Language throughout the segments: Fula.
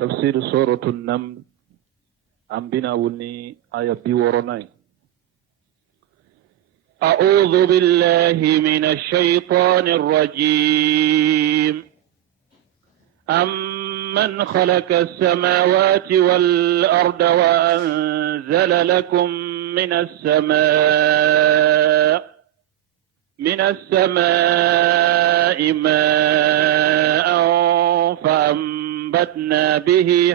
تفسير سورة النمل عن بنا وني آية بيوروناي. أعوذ بالله من الشيطان الرجيم. أمن خلق السماوات والأرض وأنزل لكم من السماء ماء فأنبتنا به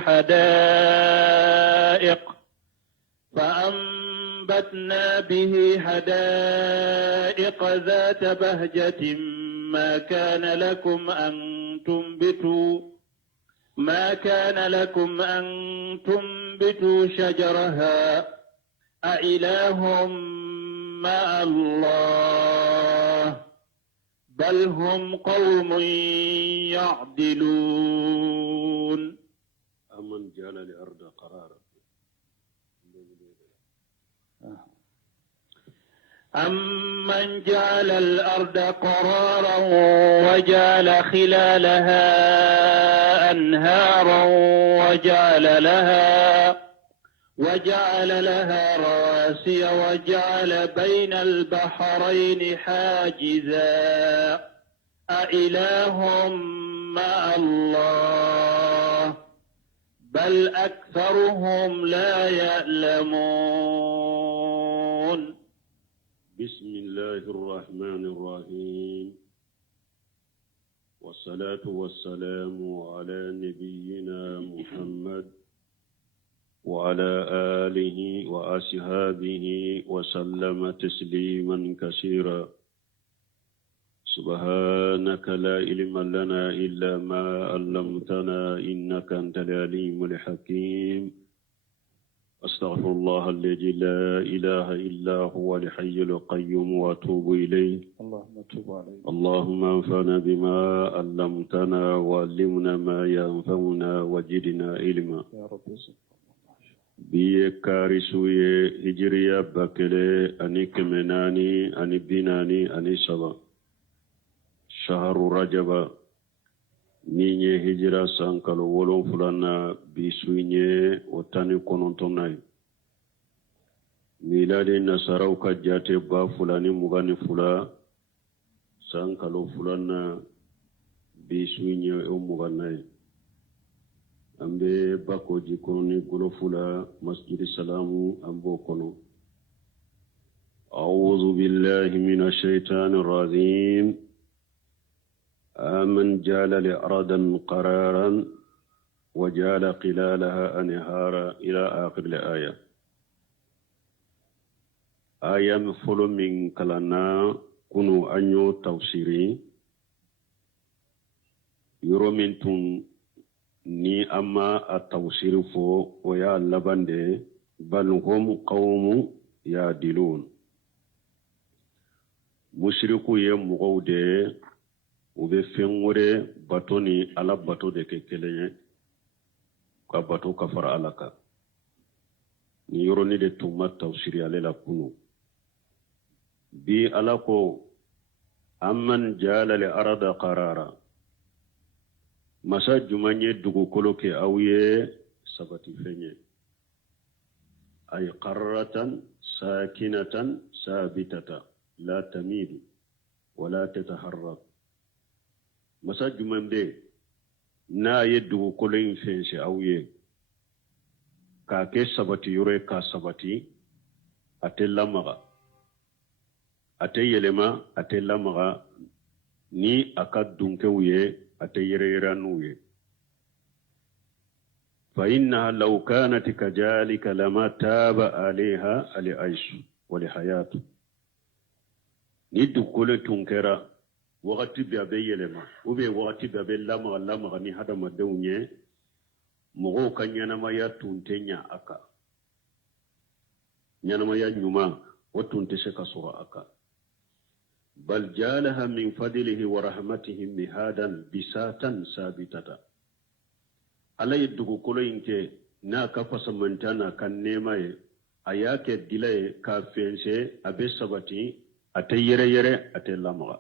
حدائق ذات بهجة ما كان لكم أن تنبتوا شجرها أإله مع الله بل هم قوم يعدلون. أمن جعل الأرض قرارا أمن جعل الأرض قرارا وجعل خلالها أنهارا وجعل لها رواسي وجعل بين البحرين حاجزا أإله مع الله بل أكثرهم لا يعلمون. بسم الله الرحمن الرحيم والصلاة والسلام على نبينا محمد وعلى آله وأصحابه وسلم تسليما كثيرا. سبحانك لا علم لنا إلا ما علمتنا إنك أنت العليم الحكيم. أستغفر الله الذي لا إله إلا هو الحي القيوم وأتوب إليه. اللهم تب علينا. اللهم انفعنا بما علمتنا وعلمنا ما ينفعنا وزدنا علما. يا رب. biye karisuye hijriya bakele ani kemenani ani binani ani saba shaharu rajaba ninye hijra sankalo wolon fulana bisuye otani konontonai miladi nasarau kajate ba fulani mugani fula sankalo fulana bisuye umuganai ambe bako jikoni golofula masjid salamu ambo kono. أعوذ بالله من الشيطان الرجيم. آمن جعل الأرض قرارا وجعل خلالها أنهارا إلى آخر الآية. آية مفعول من كلنا كنو أنيو تفسيري يرو من تون ni amma a tawsir fo o ya labande bal hum qawmu yadilun. Mushriku ye mugawde ube fengore batoni ala bato de kekeleye ka bato kafara alaka ni yoroni de tumma tawsir alela kunu bi alako amman jala li arada qarara masa jumanye dugukolo ke awye sabati fenye ay qarratan sakinatan sabitata la tamidu wala tataharrak. masa jumande na ye dugukolo in fense awye ka ke sabati yore ka sabati ate lamaga ate yelema ate lamaga ni aka dunkewye أتيريرانوي فإنها لو كانت كذلك لما تاب عليها لعيش ولحياة. ندو كل تنكرا وقت بيبي لما وبي وقت بيبي لما غني هذا مدوني مغو كان ينما يتونتنيا أكا ينما ينما وتونتشك صورة أكا بل جالها من فضله ورحمته مهادا بساتا ثابتة. على يدغو كلينك نا كفس منتانا كان نيماي اياك ديلاي كافينسي ابي سباتي اتيري اتلامغا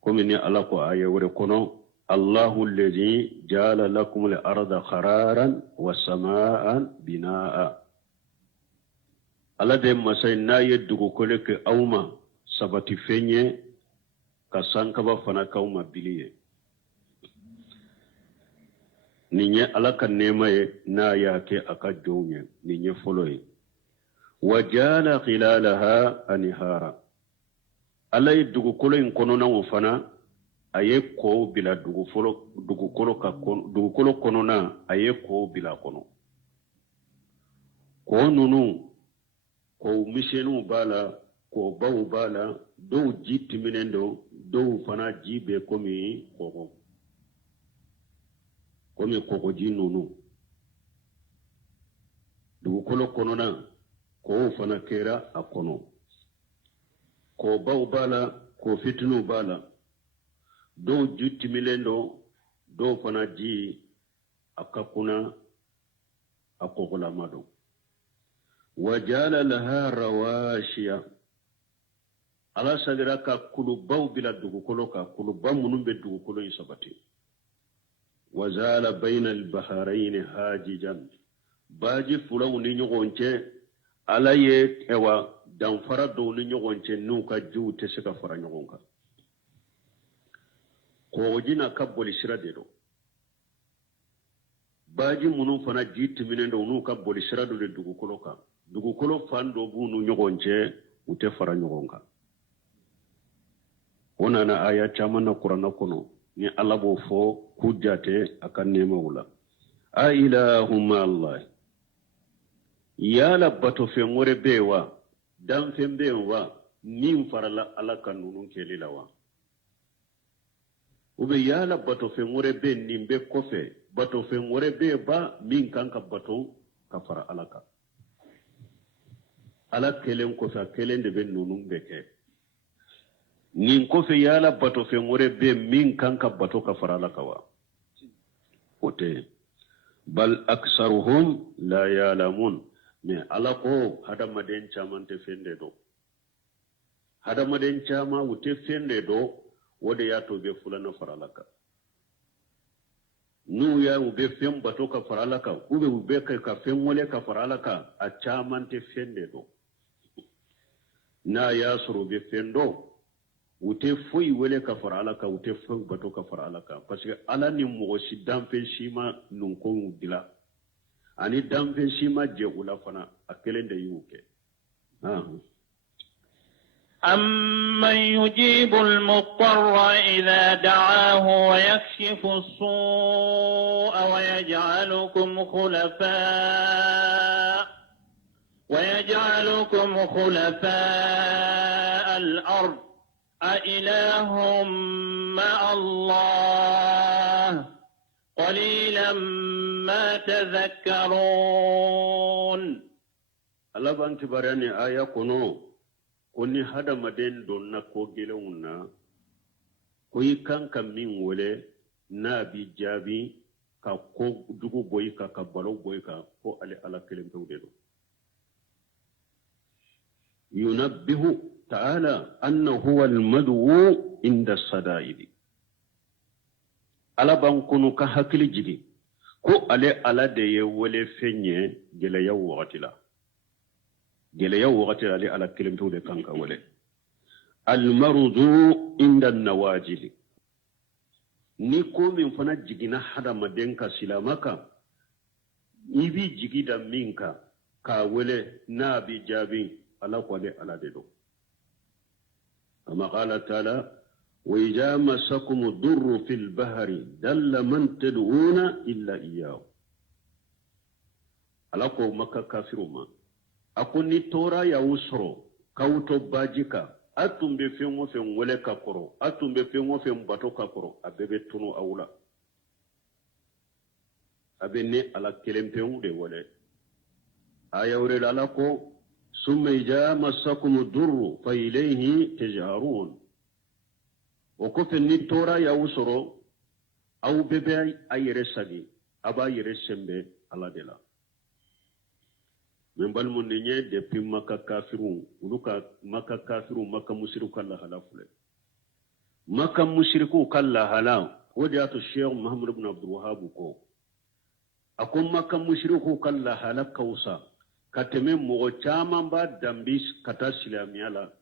كوميني الاكو اي وري كونو الله الذي جعل لكم الأرض قرارا والسماء بناء ala de masai na yeddugo koleke awma sabati fenye ka sankaba fana kawma biliye ninye ala kan nema ye na yake aka jonye ninye foloye wajala khilalaha anihara ala yeddugo kolo in kono na fana aye ko bila dugu kolo kono na aye ko bila kono ko nunu ko misenu bala ko bawu bala do jitti minendo do fana jibe komi koko ji nunu dugu kolo kono na ko fana kera a kono ko bawu bala ko fitinu bala do jitti minendo do fana ji akakuna akokola mado وجعل لها رواشيا على سجرك كلوباو بلا دوكولوكا كلوبا منو بدوكولو يسبتي وزال بين البحرين حاججا باجي فلو نيغونچه على يتوا دانفرا دو نيغونچه نوكا جو تسكا فرا نيغونكا كوجينا كابولي سراديدو باجي منو فنا جيت منندو نوكا بولي سرادو دوكولوكا dugukolo fando bunu nyogonche ute fara nyogonka ona na aya chama na qur'ana kono ni Allah bo fo kujate akan nema wula a ilahumma allah ya labbato fe ngore bewa dan fe bewa nin farala ala kanunun kelilawa ube ya labbato fe ngore be nimbe kofe bato fe ngore be ba min kanka bato kafara alaka ala kelen ko sa kelen de ben nunum beke nin ko fe yala bato fe ngore be min kanka bato ka farala kawa ote bal aksaruhum la yalamun me ala ko hada maden chamante fende do hada maden chama ute fende do wode ya to be fulana farala ka nu ya ube fem bato ka farala ka ube ka fem wole ka farala ka a chamante fende do na ya suru be fendo wute foi wele ka fara alaka wute foi bato ka fara alaka parce que ala ni mo si dampe shima nun ko dila ani dampe shima je ula fana akelen de yuke أمن يجيب المضطر إذا دعاه ويكشف السوء ويجعلكم خلفاء الأرض أإله مع الله قليلا ما تذكرون الله بانك براني آية كنو koni hada maden don na ko gelewuna ko yikan kam min wole na bi jabi ka ko dugu boy ka balo boy ka ko ale ala kelem tawde do yunabbihu ta'ala annahu huwa al-mad'u inda as-sada'id ala ban kunu ka hakili jidi ko ale ala de ye wole fenye gele yaw watila gele yaw waqti ali ala kelimtu de kanka wale al marudu inda an-nawajil ni ko min fana jigina hada madenka silamaka ibi jigida minka ka wale na bi jabi ala kwale ala dedo kama qala ta'ala wa idha masakum ad-durru fil bahri dalla man tad'una illa iyyahu ala ko makka kafiruma akuni tora ya usro kauto bajika atumbe fengo fen wole kakoro atumbe fengo fen bato kakoro abebe tunu awula abenne ala kelempewu de wole ayawre ala ko summa ija masakum durru fa ilayhi tajharun o ko fen ni tora ya usro aw bebe ayere sagi aba yere sembe ala de la min balmun ne nye depuis maka kafirun uluka maka musiriku kalla hala وديات الشيخ محمد بن عبد الوهاب كو أكون مكة مشركو كلا هلك كوسا كتمين مغتاما بعد دمبيس كتا سلاميالا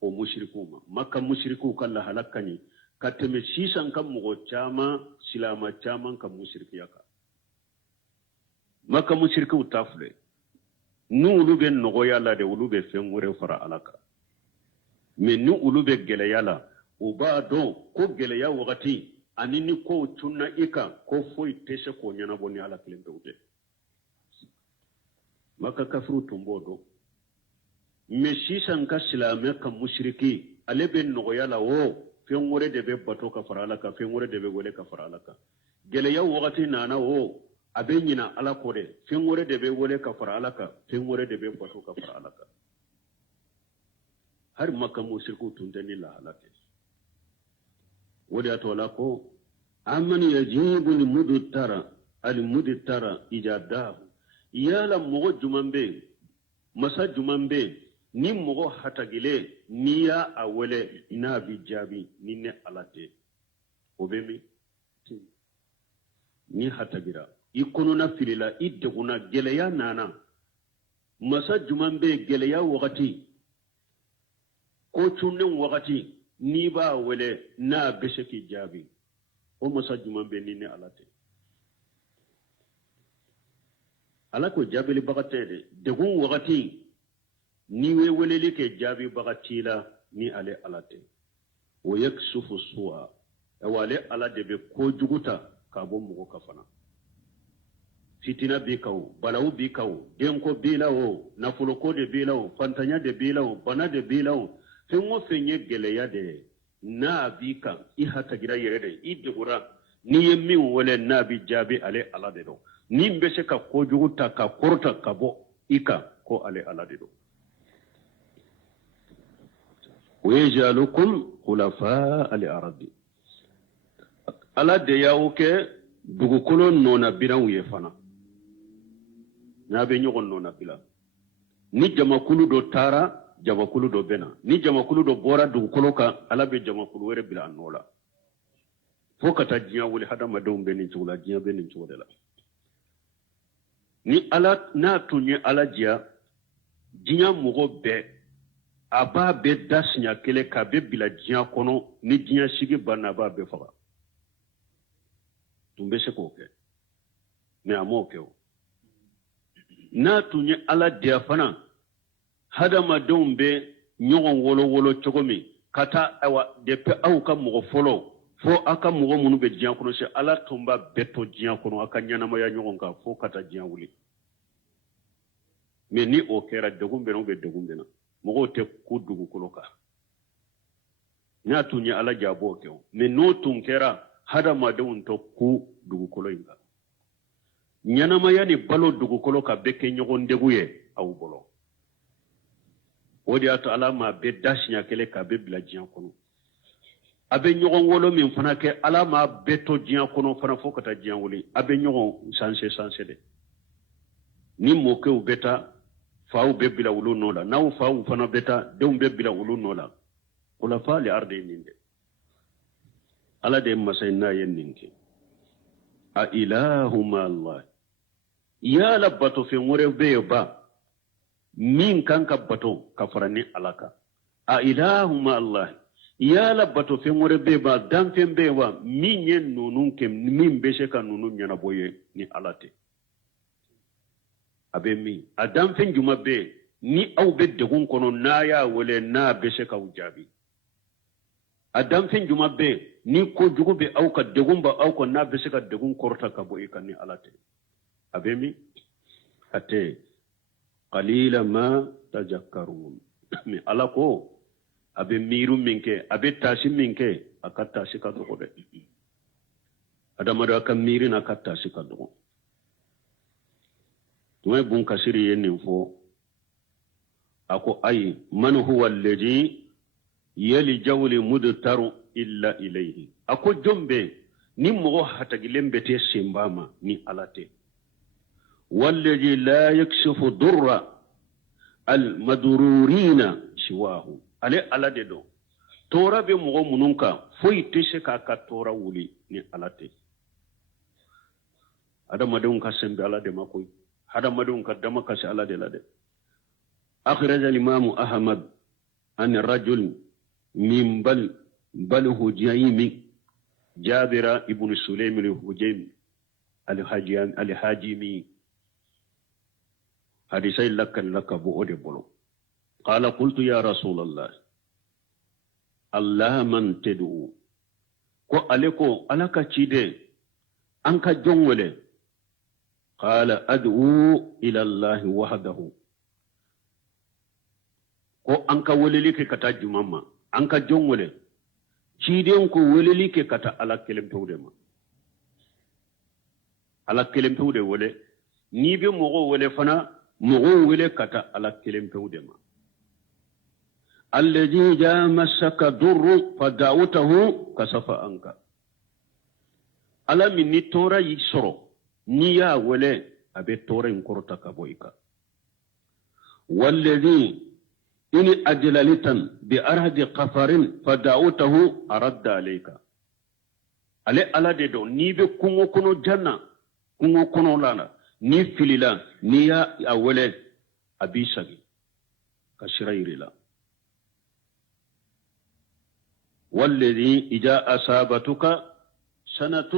ومشركو مكة مشركو كلا هلك كني كتمين سيسان كم مغتاما سلاما تاما كم مشركياكا مكة مشركو تافلي نولو بين نغويالا دي ولو بين فين ورفرا علاكا من نولو بين جليالا وبعدو كو جليا وغتي anini ko tunna ika ko foi tese ko nyana boni ala kilembe ude maka kafru tumbodo meshisan ka silame ka mushriki alebe no yala wo fengore de be bato ka farala ka fengore de be gole ka farala ka gele ya wakati nana wo abenyina ala kode fengore de be gole ka farala ka fengore de be bato ka farala ka har maka mushriku tundani la halake ودي أتولاكو أمن يجيب المدتر إجاداه يالا مغو جمان بي مسا جمان بي ni mogo hatagile niya awele ina bijabi ninne alate obemi ni hatagira ikono na filila ideguna geleya nana masa juman be geleya wakati ko tunnen wakati ni ba wele na besheki jabi o masa juman be ninne alate alako jabili bagatede degun wakati ni we weleli ke jabi bagatila ni ale alate o yaksufu suwa wale ala de be ko juguta ka bo mugo kafana fitina bi kaw balaw bi kaw denko bi lawo nafulo ko de bi lawo fantanya de bi lawo bana de bi lawo fengo fenye geleya de na bi ka i hata gira yere de idugura ni yemmi wole na bi jabi ale ala de do ni mbese ka ko juguta ka korta ka bo ika ko ale ala de do ويجعلكم خلفاء الأرض ala de yawo ke dugukolo nona biran yefana na be nyogon nona bila ni jamakulu do tara jamakulu do bena ni jamakulu do bora dugukolo ka ala be jamakulu were bila anola fo kata jiya wuli hada madon be ni chula jiya be ni chula ni ala na tunye ala jiya jiya mugo be aba be dasnya kele ka be bila jiya kono ni jiya shigi bana ba be faga tumbe se ko ke ne amo ke o na tunye ala dia fana hada madon be nyogon wolo wolo chogomi kata awa de pe au ka mugo folo fo aka mugo munu be jiya kono se ala tumba beto jiya kono aka nyana ma ya nyogon ka fo kata jiya wuli me ni o kera degumbe no be degumbe na mogo te kudugu koloka nya tunye ala jabo ke me no tunkera hada madawun to ku dugu kolo inga nyana mayani balo dugu kolo ka beke nyogon deguye awu bolo wodi ato ala ma be dashnya kele ka be bila jian kono abe nyogon wolo min fana ke ala ma beto jian kono fana fokata jian woli abe nyogon sanse de ni moke u beta faaw be bila wulu nola naw faaw fana beta deum be bila wulu nola kula faali arde ninde ala de masayna yenninki a ilahuma allah ya labbato fi ngore be ba min kanka bato kafarani alaka a ilahuma allah ya labbato fi ngore be ba dan fe be wa min yen nunun kem min be sheka nunun nyana boye ni alate abe mi adam fen juma be ni aw be degun kono na ya wole na be se ka ujabi adam fen juma be ni ko jugo be aw ka degun ba aw ko na be se ka degun korta ka bo ikani alate abe mi ate qalila ma tajakkarun mi alako abe miru minke abe tashi minke akata shi ka do de adamado aka miri na akata shi ka do tumay bun kasiri yenin fo ako ay man huwa alladhi yali jawli mudtaru illa ilayhi ako jombe ni mo hatagilembe te simbama ni alate walladhi la yakshifu durra al madrurina shiwahu ale alade do tora be mogo mununka foi tese ka ka tora wuli ni alate adamadenw ka sembe ala de makoy adamadenw ka dama kasi ala de la de akhraj al imam ahmad an rajul min bal hujaymi jabira ibn sulaym al hujaymi al hajimi hadisay lakkan lakabu ode bolo qala qultu ya rasul allah allah man tad'u ko aleko alaka cide anka jongole qala ad'u ila allah wahdahu ko anka wolelike kata jumamma anka jongole ciden ko wolelike kata ala kelem tawdema ala kelem tawde wole ni be mogo wole fana mogo wole kata ala kelem tawdema alladhi jamassaka durru fada'utahu kasafa anka ala min ni tora yi soro ni ya wole abe tora in korota ka boyka walladhi in ajlalitan bi arhadi qafarin fada'utahu aradda alayka ale ala de do ni be kungo kono janna kungo kono lana ni filila ni ya awole abisagi kashirairila والذي إذا أصابتك سنة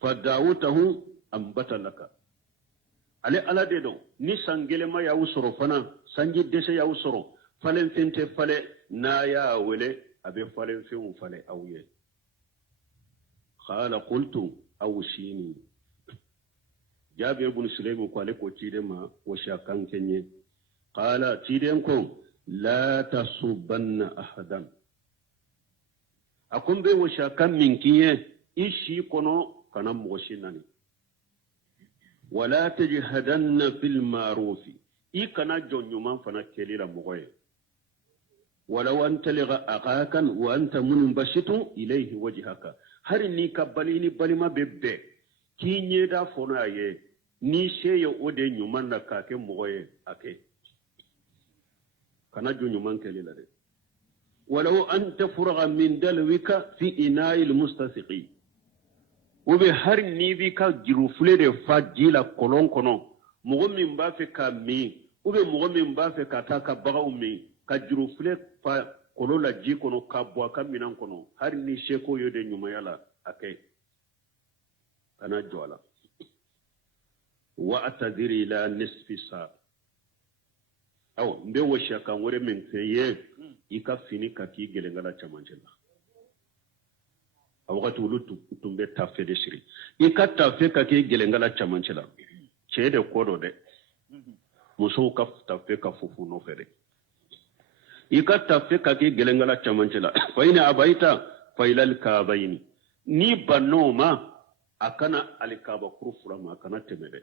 فدعوته أنبت لك على ديدو ني سانجيل ما يوسرو فنا سانجي ديس يوسرو فلن فنت فلي نايا ولي أبي فلن فيهم فلي أويه قال قلت أوشيني جابر بن سليم قال لك وتيدما وشاكان كني قال تيدمكم لا تصبن أحدا akumbe washa kan minkiye ishi kono kana moshinani wala tajhadanna fil ma'ruf ikana jonyuma fana kelira mogoye wala wanta liga aqakan wa anta munbashitu ilayhi wajhaka hari ni kabalini balima bebbe kinye da fono aye ni sheye ode nyuma na kake mogoye ake kana jonyuma kelila de ولو أن تفرغ من دلوك في إناء المستسقي وبهر نيبك جروفلي فاجيلا كولون كونو مغمين بافك مي وبمغمين بافك تاكا بغاو مي كجروفلي فا كولولا جي كونو كابوا كامينان كونو هر ني شيكو يودي نيوما يالا أكي أنا جوالا وأتذر إلى نصف ساعة أو مبيو شاكا وري من فيه ika fini kaki gelengala chamanjela awakati ulu tumbe tafe de shiri ika tafe kaki gelengala chamanjela chede kodo de muso ka tafe ka fufu no fere ika tafe kaki gelengala chamanjela fa ina abaita fa ilal kabaini ni banoma akana alikaba kurufurama akana temede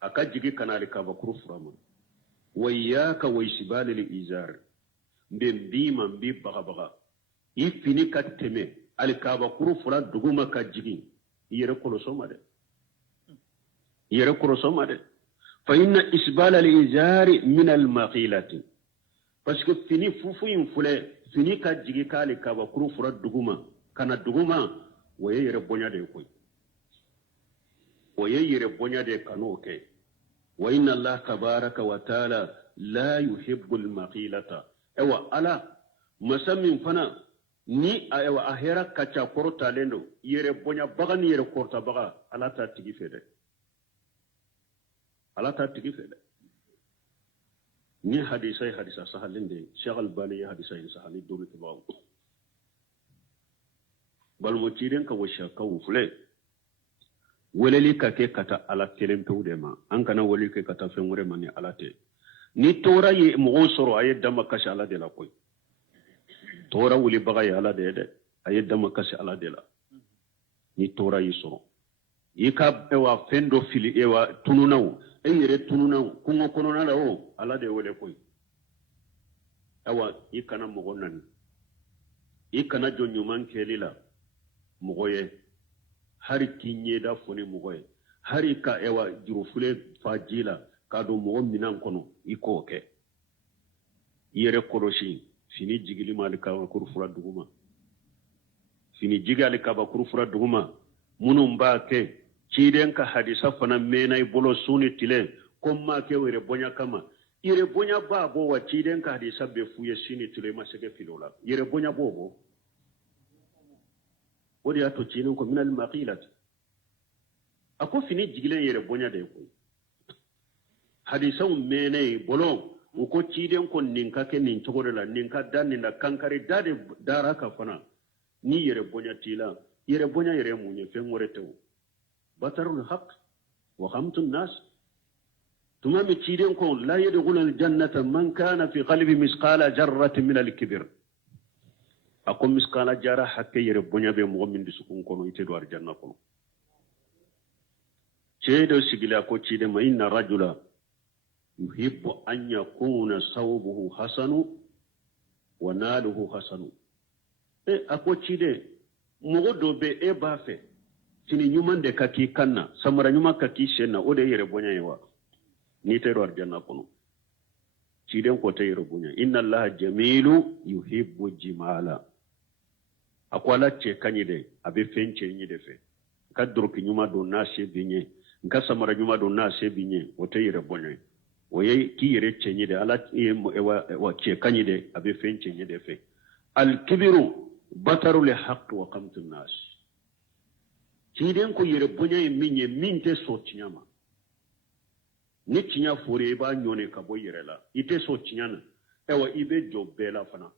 akajigi kana alikaba kurufurama wayaka waisibali liizar mbima mbi baga ifini kateme alikaba kurufura duguma kajigi yere kolosoma de fa inna isbala liizari min almaqilati parce que fini fufu infule fini kajigi kali kaba kurufura duguma kana duguma waye yere bonya de koy waye yere bonya de kanoke وإن الله تبارك وتعالى لا يحب المقيلة أيوة ألا مسمين فنا ni أيوة أهيرا كتا كورتا لندو يري بونيا بغا يري كورتا بغا ألا تاتيكي فيدي ni hadisa sahalinde shagal bani hadisa sahali dori tabaw bal mo tiren ka washa ka wufle weleli ka ke kata ala kelem tawdema an kana weli ke kata fengure mani alate ni tora ye mo soro aye dama kasha ala de la koy tora wuli baga ya ala de aye dama kasha ala de la ni tora yi soro yika ewa fendo fili ewa tununaw eyere tununaw kungo kono na lawo ala de wele koy awa ikana mo gonnan ikana jonyuman kelila mogoye hari kinye da fone mogoye hari ka ewa jurufule fajila ka do mo minan kono iko ke yere koroshi fini jigili mali kaba kurfura duguma fini jigali kaba kurfura duguma munum ba ke ciden ka hadisa fana menai bolo suni tile komma ke were bonya kama ire bonya babo wa ciden ka hadisa be fuye sini tile masege filola ire bonya bobo wodi ato ciden ko minal maqilat ako fini jigilen ire bonya de ko hadisa menai bolo uko ciden ko ninka ke nin togola ninka dan na kankare dade dara ka fana ni ire bonya tila ire bonya ire munye fengore tew batarul haqq wa khamtun nas تمام تشيدين كون لا يدخل الجنة من كان في قلبه مثقال جرة من الكبر أقوم مثقال جرة حتى يربوني بمؤمن دسكون كونو يتدوار الجنة كونو تشيدو سيجلا كو تشيدين ما إن الرجل يحب أن يكون صوبه حسن وناله حسن أقو تشيدين مغدو بي بافي تني نيومان دي كاكي كانا سمرا نيومان كاكي شنا ودي يربوني يوا ni tayro arjanna kono ciden ko tayro bunya inna allaha jamilu yuhibbu jimala akwala ce kanyide abe fence ni defe kadro ki nyuma do na se binye nka samara nyuma do na se binye o tayro bunya o ye ki yere ce ni de ala wa ce kanyide abe fence ni defe al kibiru bataru li haqq wa qamtu nas ciden ko yere bunya minye minte so tinyama ni tinya fure ba nyone ka bo yere la ite so tinya na ewa ibe jo bela fana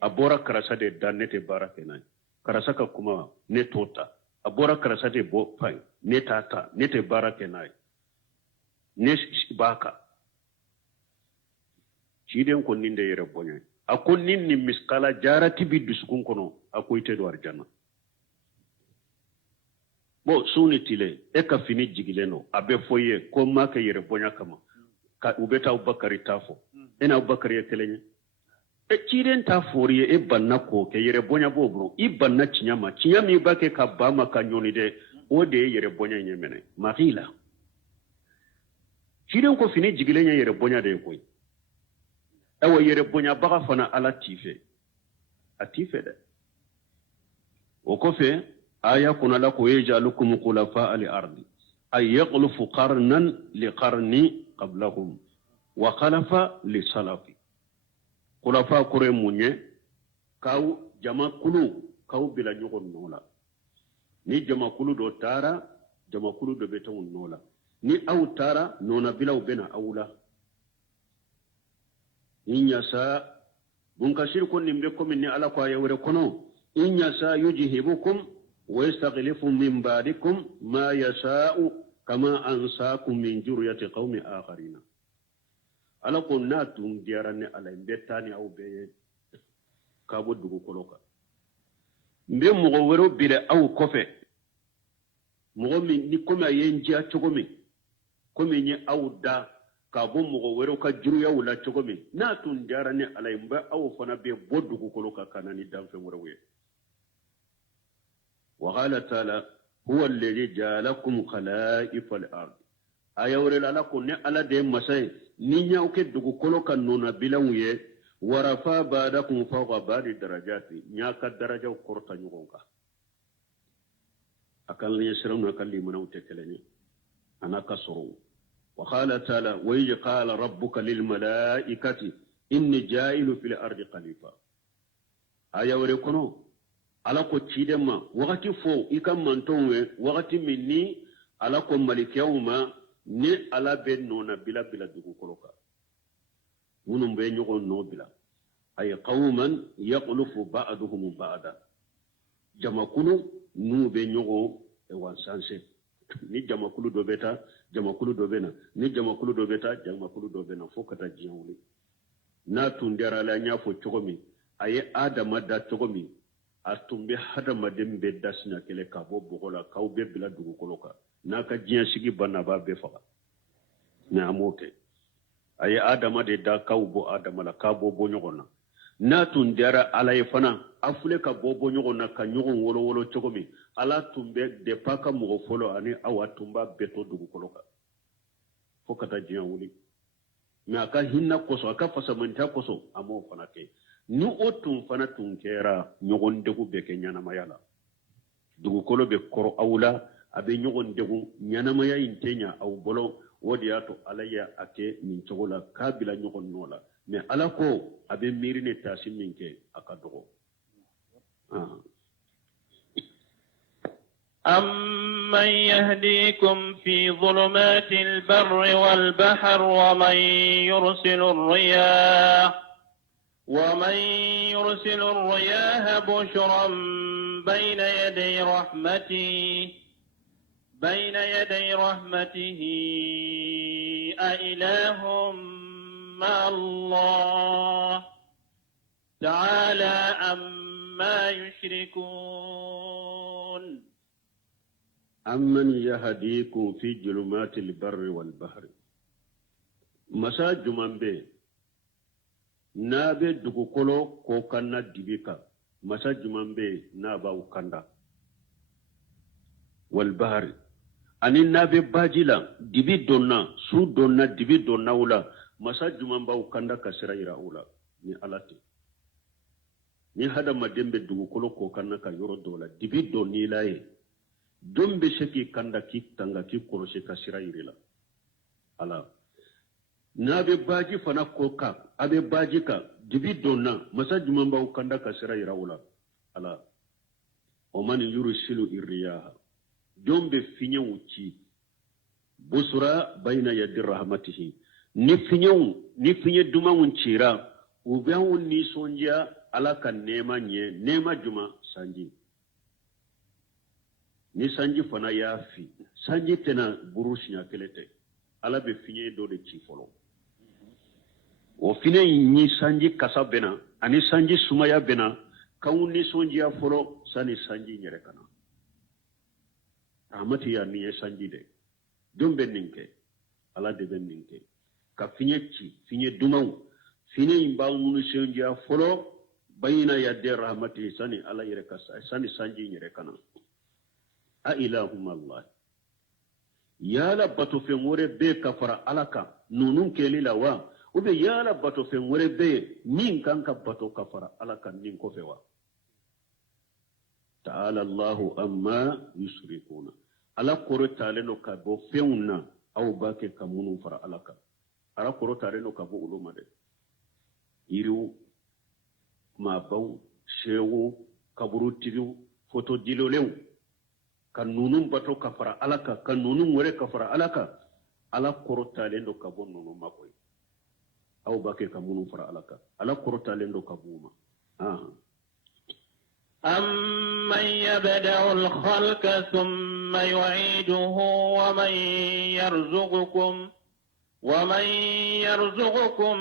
abora karasa de danete barake na karasa ka kuma ne tota abora karasa de bo pai ne tata ne te barake na ne baka ciden ko ninde yere bonya akon ninni miskala jarati bi duskun kono akoyte do arjana bo suni tile eka fini jigileno abe foye ko maka yere bonya kama ka ubeta Abubakar tafo ena Abubakar yetelenye e ciren ta foriye e banna ko ke yere bonya bobro i banna cinyami bake ka bama ka nyoni de o de yere bonya nyemene mahila ciren ko fini jigilenya yere bonya de koy ewa yere bonya baga fana ala tife atife de o ko fe آية كنا لك ويجعلكم خلفاء الأرض أي يخلف قرنا لقرن قبلهم وخلف لسلف خلفاء كريموني كاو جما كلو كاو بلا نيغون نولا ني جما كلو دو تارا جما كلو دو بيتون نولا ني أو تارا نونا بلا وبنا أولا إن يسا بنكسير كون نمبكم إني على قايا وركونو إن يسا يجهبكم ويستغلف من بعدكم ما يشاء كما أنساكم من جرية قوم آخرين ala ko na tun diarane ala mbetani au be kabo dugu koloka mbe mogo wero bire au kofe mogo min ni kome ayenja chogomi kome nye au da kabo mogo wero ka juru ya wula chogomi na tun diarane ala mba au fana be bodugu koloka kanani damfe wurawe وقال تعالى هو الذي جعلكم خلائف الارض ayawre la ko ne ala de masay ni nyaaw ke dugu kolo kan nona bilamuye warafa badakum fawqa badi darajati nyaaka daraja korta nyugonka akal ni yasramu kalli manawte keleni anaka suru wa qala ta'ala wa qala rabbuka lil malaikati inni ja'ilu fil ardi khalifa ayawre kono ala ko cidema wakati fo ikam mantonwe wakati minni ala ko malikiyawma ni ala be nona bila dugu koloka munum be nyogo no bila ay qauman yaqlufu ba'duhum ba'da jamakulu nu be nyogo e wansanse ni jamakulu do beta jamakulu do bena ni jamakulu do beta jamakulu do bena fokata jiawli na tundera la nyafo chogomi ay adama da chogomi atumbe hadama dembe dasna kele kabo bogola kawbe bila dugu koloka naka jiya sigi banna ba be fa na amoke ay adama de da kawbo adama la kabo bo nyogona na tun dara alay fana afule ka bobo nyogona ka nyogon wolo chogomi ala tumbe de paka mo folo ani awa tumba beto dugu koloka fokata jiya wuli me aka hinna koso aka fasamanta koso amo fana ke ni otun fana tun kera nyogon degu be ke nyana mayala dugu kolo be koro awla abe nyogon degu nyana maya intenya aw bolo wodi yato alaya ake min chogola kabila nyogon nola me alako abe mirine tasin minke akadogo أمن يهديكم في ظلمات البر والبحر ومن يرسل الرياح بشرا بين يدي رحمته أإله مع الله تعالى عما يشركون أمن يهديكم في ظلمات البر والبحر مساج من به نابي دغوكولو كوكانا ديبيكا مساج من به نابا وكاندا والبحر أني نابي باجيلا ديبي دونا سو دونا ديبي دونا ولا مساج من با وكاندا كسرايرا ولا ni alati ni hada madembe dugukolo kokanna ka yoro dola dibi do ni laye dombe sheki kanda ki tanga ki koroshe ka sirairila ala nabe baji fana koka abe baji ka dibi donna masajuma ba ukanda ka siraira wala ala o man yursilu irriyaha dombe finye uchi busura baina yadi rahmatihi ni finye duma unchira ubian ni sonja ala kan nema juma sanji ni sanji fana yafi sanji tena burushi nya kelete ala be finye do de ci folo o fine ni sanji kasa bena ani sanji sumaya bena kawuni sonji ya folo sani sanji nyere kana amati ya ni sanji de dombe ninke ala de ben ninke ka finye dumaw finye imbaw munu sonji ya folo bayina ya de rahmati sani ala yere kasa sani sanji nyere kana a ilahum allah yala bato fen wore be kafara alaka nunun kelila wa ube yala bato fen wore be nin kanka bato kafara alaka nin ko fewa ta'ala allah amma yushrikuna ala koro taleno ka bo feunna aw bake kamunu fara alaka ala koro taleno ka bo uluma de iriu ma baw shewu kaburu tiru foto dilolew kan nunun bato kafara alaka kan nunun wore kafara alaka ala korota lendo kabon nunu makoy aw bake kamunu fara alaka ala korota lendo kabuma أمن يبدأ الخلق ثم يعيده ومن يرزقكم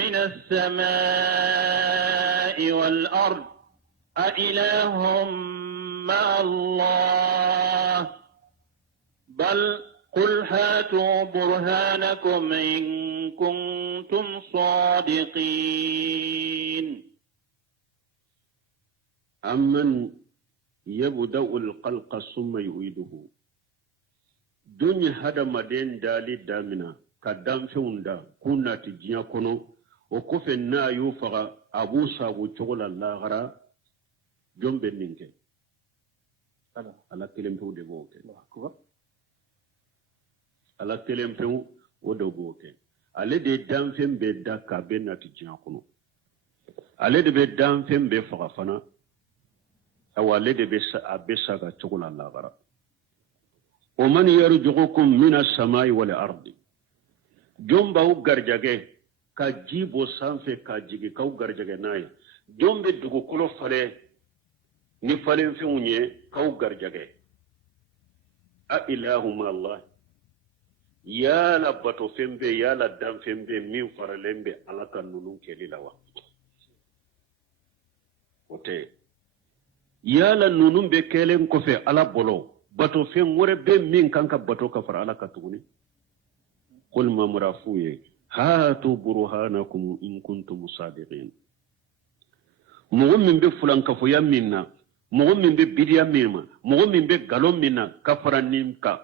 من السماء والأرض أإله مع الله بل قل هاتوا برهانكم إن كنتم صادقين أمن يبدأ الخلق ثم يعيده دنيا هذا مدين دالي دامنا كدام فوندا كنا تجيا كنو وكفنا يوفغا أبو سابو تقول الله غرا جنب النينك ala kelem pew de boke ala kelem pew o do boke ale de danfem be daka be nati jiakuno ale de be danfem be faga fana awale de be sa abesa ga chukula lagara o man yarjuqukum min as-samai wal ardi jomba u garjage ka jibo sanfe ka jigi ka u garjage nay jombe dugo kolo fale ni falen fi unye kaw garjage a ilahum allah ya la bato fembe ya la dam fembe min faralembe alaka nunun kelilawa ote ya la nunun be kelen ko fe ala bolo bato fem wore be min kanka bato ka fara alaka tuguni qul ma murafuye hatu burhanakum in kuntum sadiqin mu'min be fulan kafu yaminna mogo be bidiya minma mogo be galon minna kafara nimka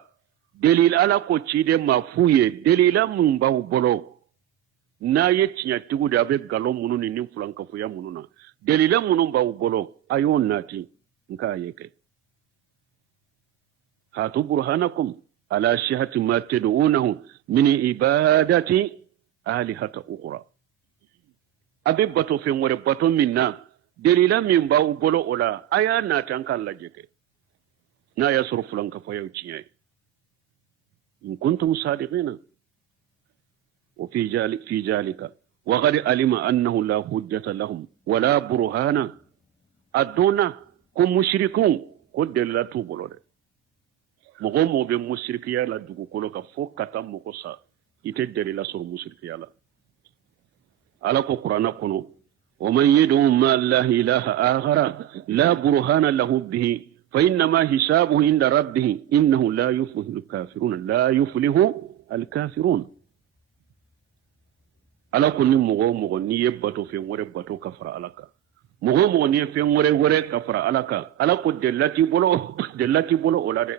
delil ala ko cide mafuye delila mun baw bolo na ye tinya tigu de abe galon munu ni nin fulan kafuya munu na delila munu ba bolo ayo nati nka yeke hatu burhanakum ala shihati ma tad'unahu min ibadati alihata ukhra abe bato fe ngore bato minna delila min ba bolo ola aya nati an kan lajeke na ya sur fulan kafuya tinya in kuntum sadiqina وفي ذلك وقد علم أنه لا حجة لهم ولا برهان أدونا كم مشركون قد لا توبلوا مغمو بمشركيا لا دوكولو كفوك كتام مكوسا يتدري لا سور مشركيا لا على القرآن كنو ومن يدعو ما الله إله آخر لا برهان له به فإنما حسابه عند ربه إنه لا يفلح الكافرون لا يفلح الكافرون ala kunni mogo ni ye bato fe ngore bato kafara alaka mogo ni fe ngore kafara alaka ala ko delati bolo ola de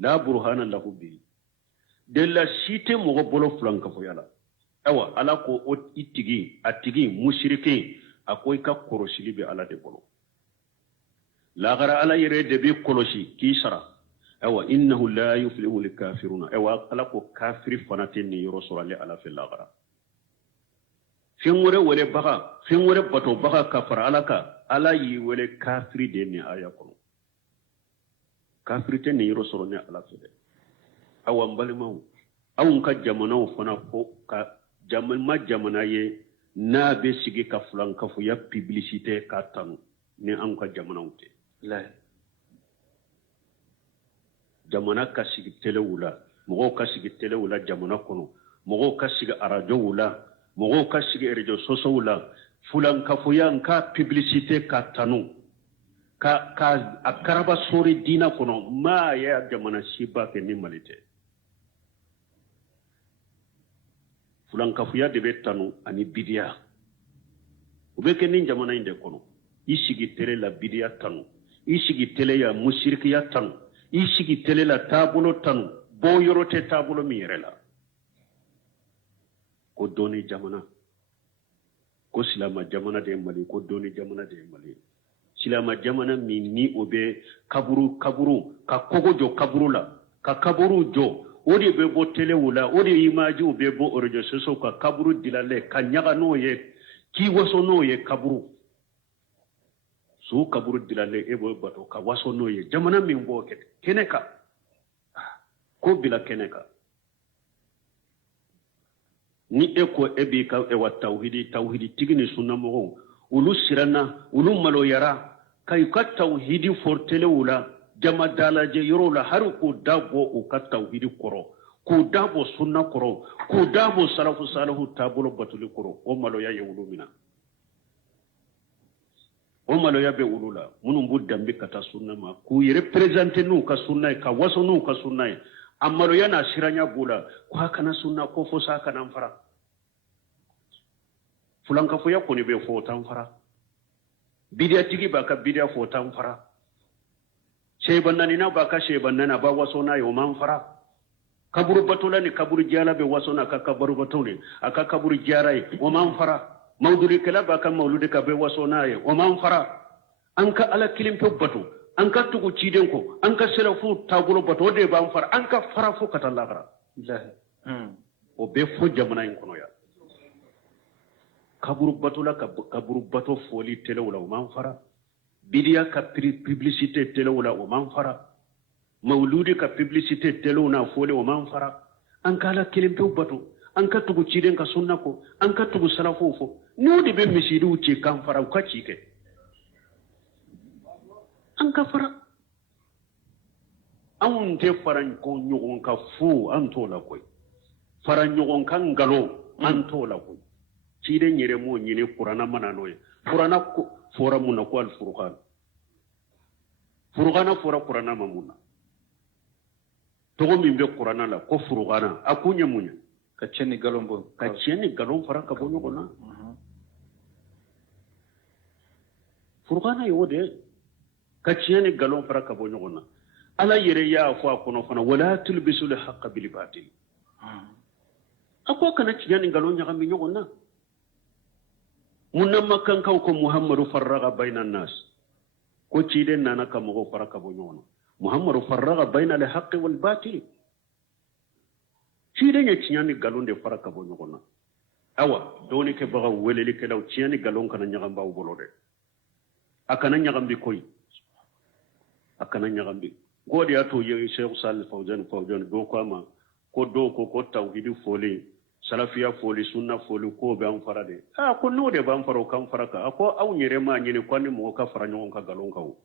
la burhana lahu bi della site mogo bolo fulan kafo yala awa ala ko o atigi mushrike akoy ka korosili be ala de bolo la gara ala yere de bi kolosi ki sara awa innahu la yuflihu lil kafiruna awa ala ko kafiri fanatin ni rasulullah ala fil aghra fengore wele baka fengore bato baka kafara alaka ala yi wele kafiri de ni aya kono kafiri te ni rasulu ne ala fede awam balimaw awun ka jamanaw fana ko ka jamana ye na be sigi ka fulan kafu ya publicité ka tanu ni an ka jamanaw te la jamana ka sigi telewula mogo ka sigi telewula jamana kono mogo ka sigi arajo wula mogo ka sigi rejo sosowula fulan kafuya nka publicité ka tanu ka akaraba sori dina kono ma ya jamana siba ke ni malite fulan kafuya de be tanu ani bidia ube ke ni jamana inde kono isigi tele la bidia tanu isigi tele ya mushrikiya tanu isigi tele la tabulo tanu bo yorote tabulo mi yerela ko doni jamana ko silama jamana de mali ko doni jamana de mali silama jamana mi ni obe kaburu ka kogo jo kaburu la ka kaburu jo odi be bo tele wula odi imaji obe bo orjo soso ka kaburu dilale ka nyaga no ye ki waso no ye kaburu so kaburu dilale e bo bato ka waso no ye jamana mi bo keneka ko bila keneka ni eko ebi ka ewa tauhidi tigini sunna mogo ulu sirana ulu malo yara kay ka tauhidi fortele wula jama dala je yorola haru ko dabo o ka tauhidi koro ko dabo sunna koro ko dabo salafu salahu tabulo batuli koro o malo ya yewulu mina o malo ya be ulula munum budda mbi kata sunna ma ku representer nu ka sunna ka waso nu ka sunna amalo yana siranya bula ko haka na sunna ko fo saka nan fara fulan ka fo ya ko ni be fo tan fara bidiya tigi ba ka bidiya fo tan fara sheyban nan ina ba ka sheyban nan ba waso na yo man fara kaburu batula ni kaburu jala be waso na ka kaburu batule aka kaburu jara o man fara mawduri kala ba ka mawludi ka be waso na ye o man fara an ka ala kilim to batu an ka tugu ciden ko an ka selafu tagulo bato de ban far an ka fara fo kata lagara o be fo jamana en kono ya kaburu bato la kaburu bato foli telewula o man fara bidiya ka publicité telewula o man fara mawludi ka publicité telewuna foli o man fara an ka la kelimpe bato an ka tugu ciden ka sunna ko an ka tugu salafu fo no de be misidu ci kan fara ka cike an ka fara an te faran ko nyogon ka fu an to la koy faran nyogon kan galo an to la koy ci de nyere mo nyine qur'ana manano ye qur'ana ko fora mun ko al furqan furqana fora qur'ana mamuna to go min be qur'ana la ko furqana akunya munya ka ceni galombo ka ceni galon fara ka bonyo gona furqana yode ka ceni galon fara ka bonyo gona ala yere ya fo akono fana wala tulbisul haqq bil batil ako kana ciyani galon nya gambi nyogonna munna makkan kaw ko muhammadu farraga bainan nas ko ciden nana kam go faraka bo nyono muhammadu farraga bainal haqqi wal batil ciden nya ciyani galon de faraka bo nyogonna awa doni ke baga weleli ke law ciyani galon kana nya gamba wo bolode akana nya gambi koy akana nya gambi godi ato ye Sheikh Salih Fawzan do ko ama ko do ko tawhidi foli salafiya foli sunna foli ko be an farade ko no de ban faro kan faraka ko aw nyere ma nyini ko ni mo ka fara nyon ka galon kawo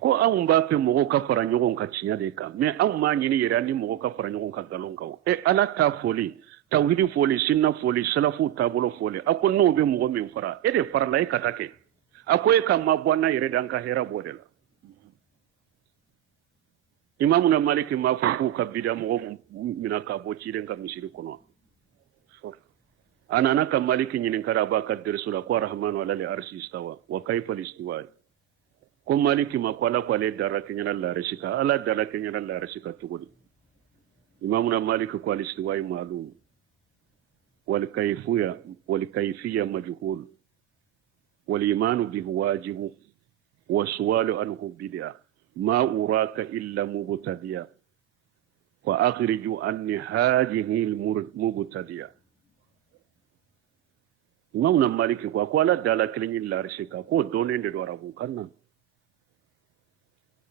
ko an ba fe mo ka fara nyon ka cinya de ka me an ma nyini yere ni mo ka fara nyon ka galon kawo ala ta foli tawhidi foli sunna foli salafu tabolo foli ko no be mo min fara de fara lai katake akoy kam ma bonna yere dan ka hera bodela imamuna maliki ma fu ka bida mo mina ka bo ci den ka misiri kono anana ka maliki nyinin kara ba ka dirsula ko rahmanu ala li arsi istawa wa kayfa istiwa ko maliki ma kwala kwale dara kenyana la rashika ala dara kenyana la rashika tugudi imamuna maliki kwal istiwa ma'lum wal kayfiyya majhul wal imanu bihi wajibu was-su'alu anhu bid'ah ما أراك إلا مبتديا فأخرج عني هذه المبتديا Imam Maliki ko ala dala kilin la rishika ko donen de dora bu kanna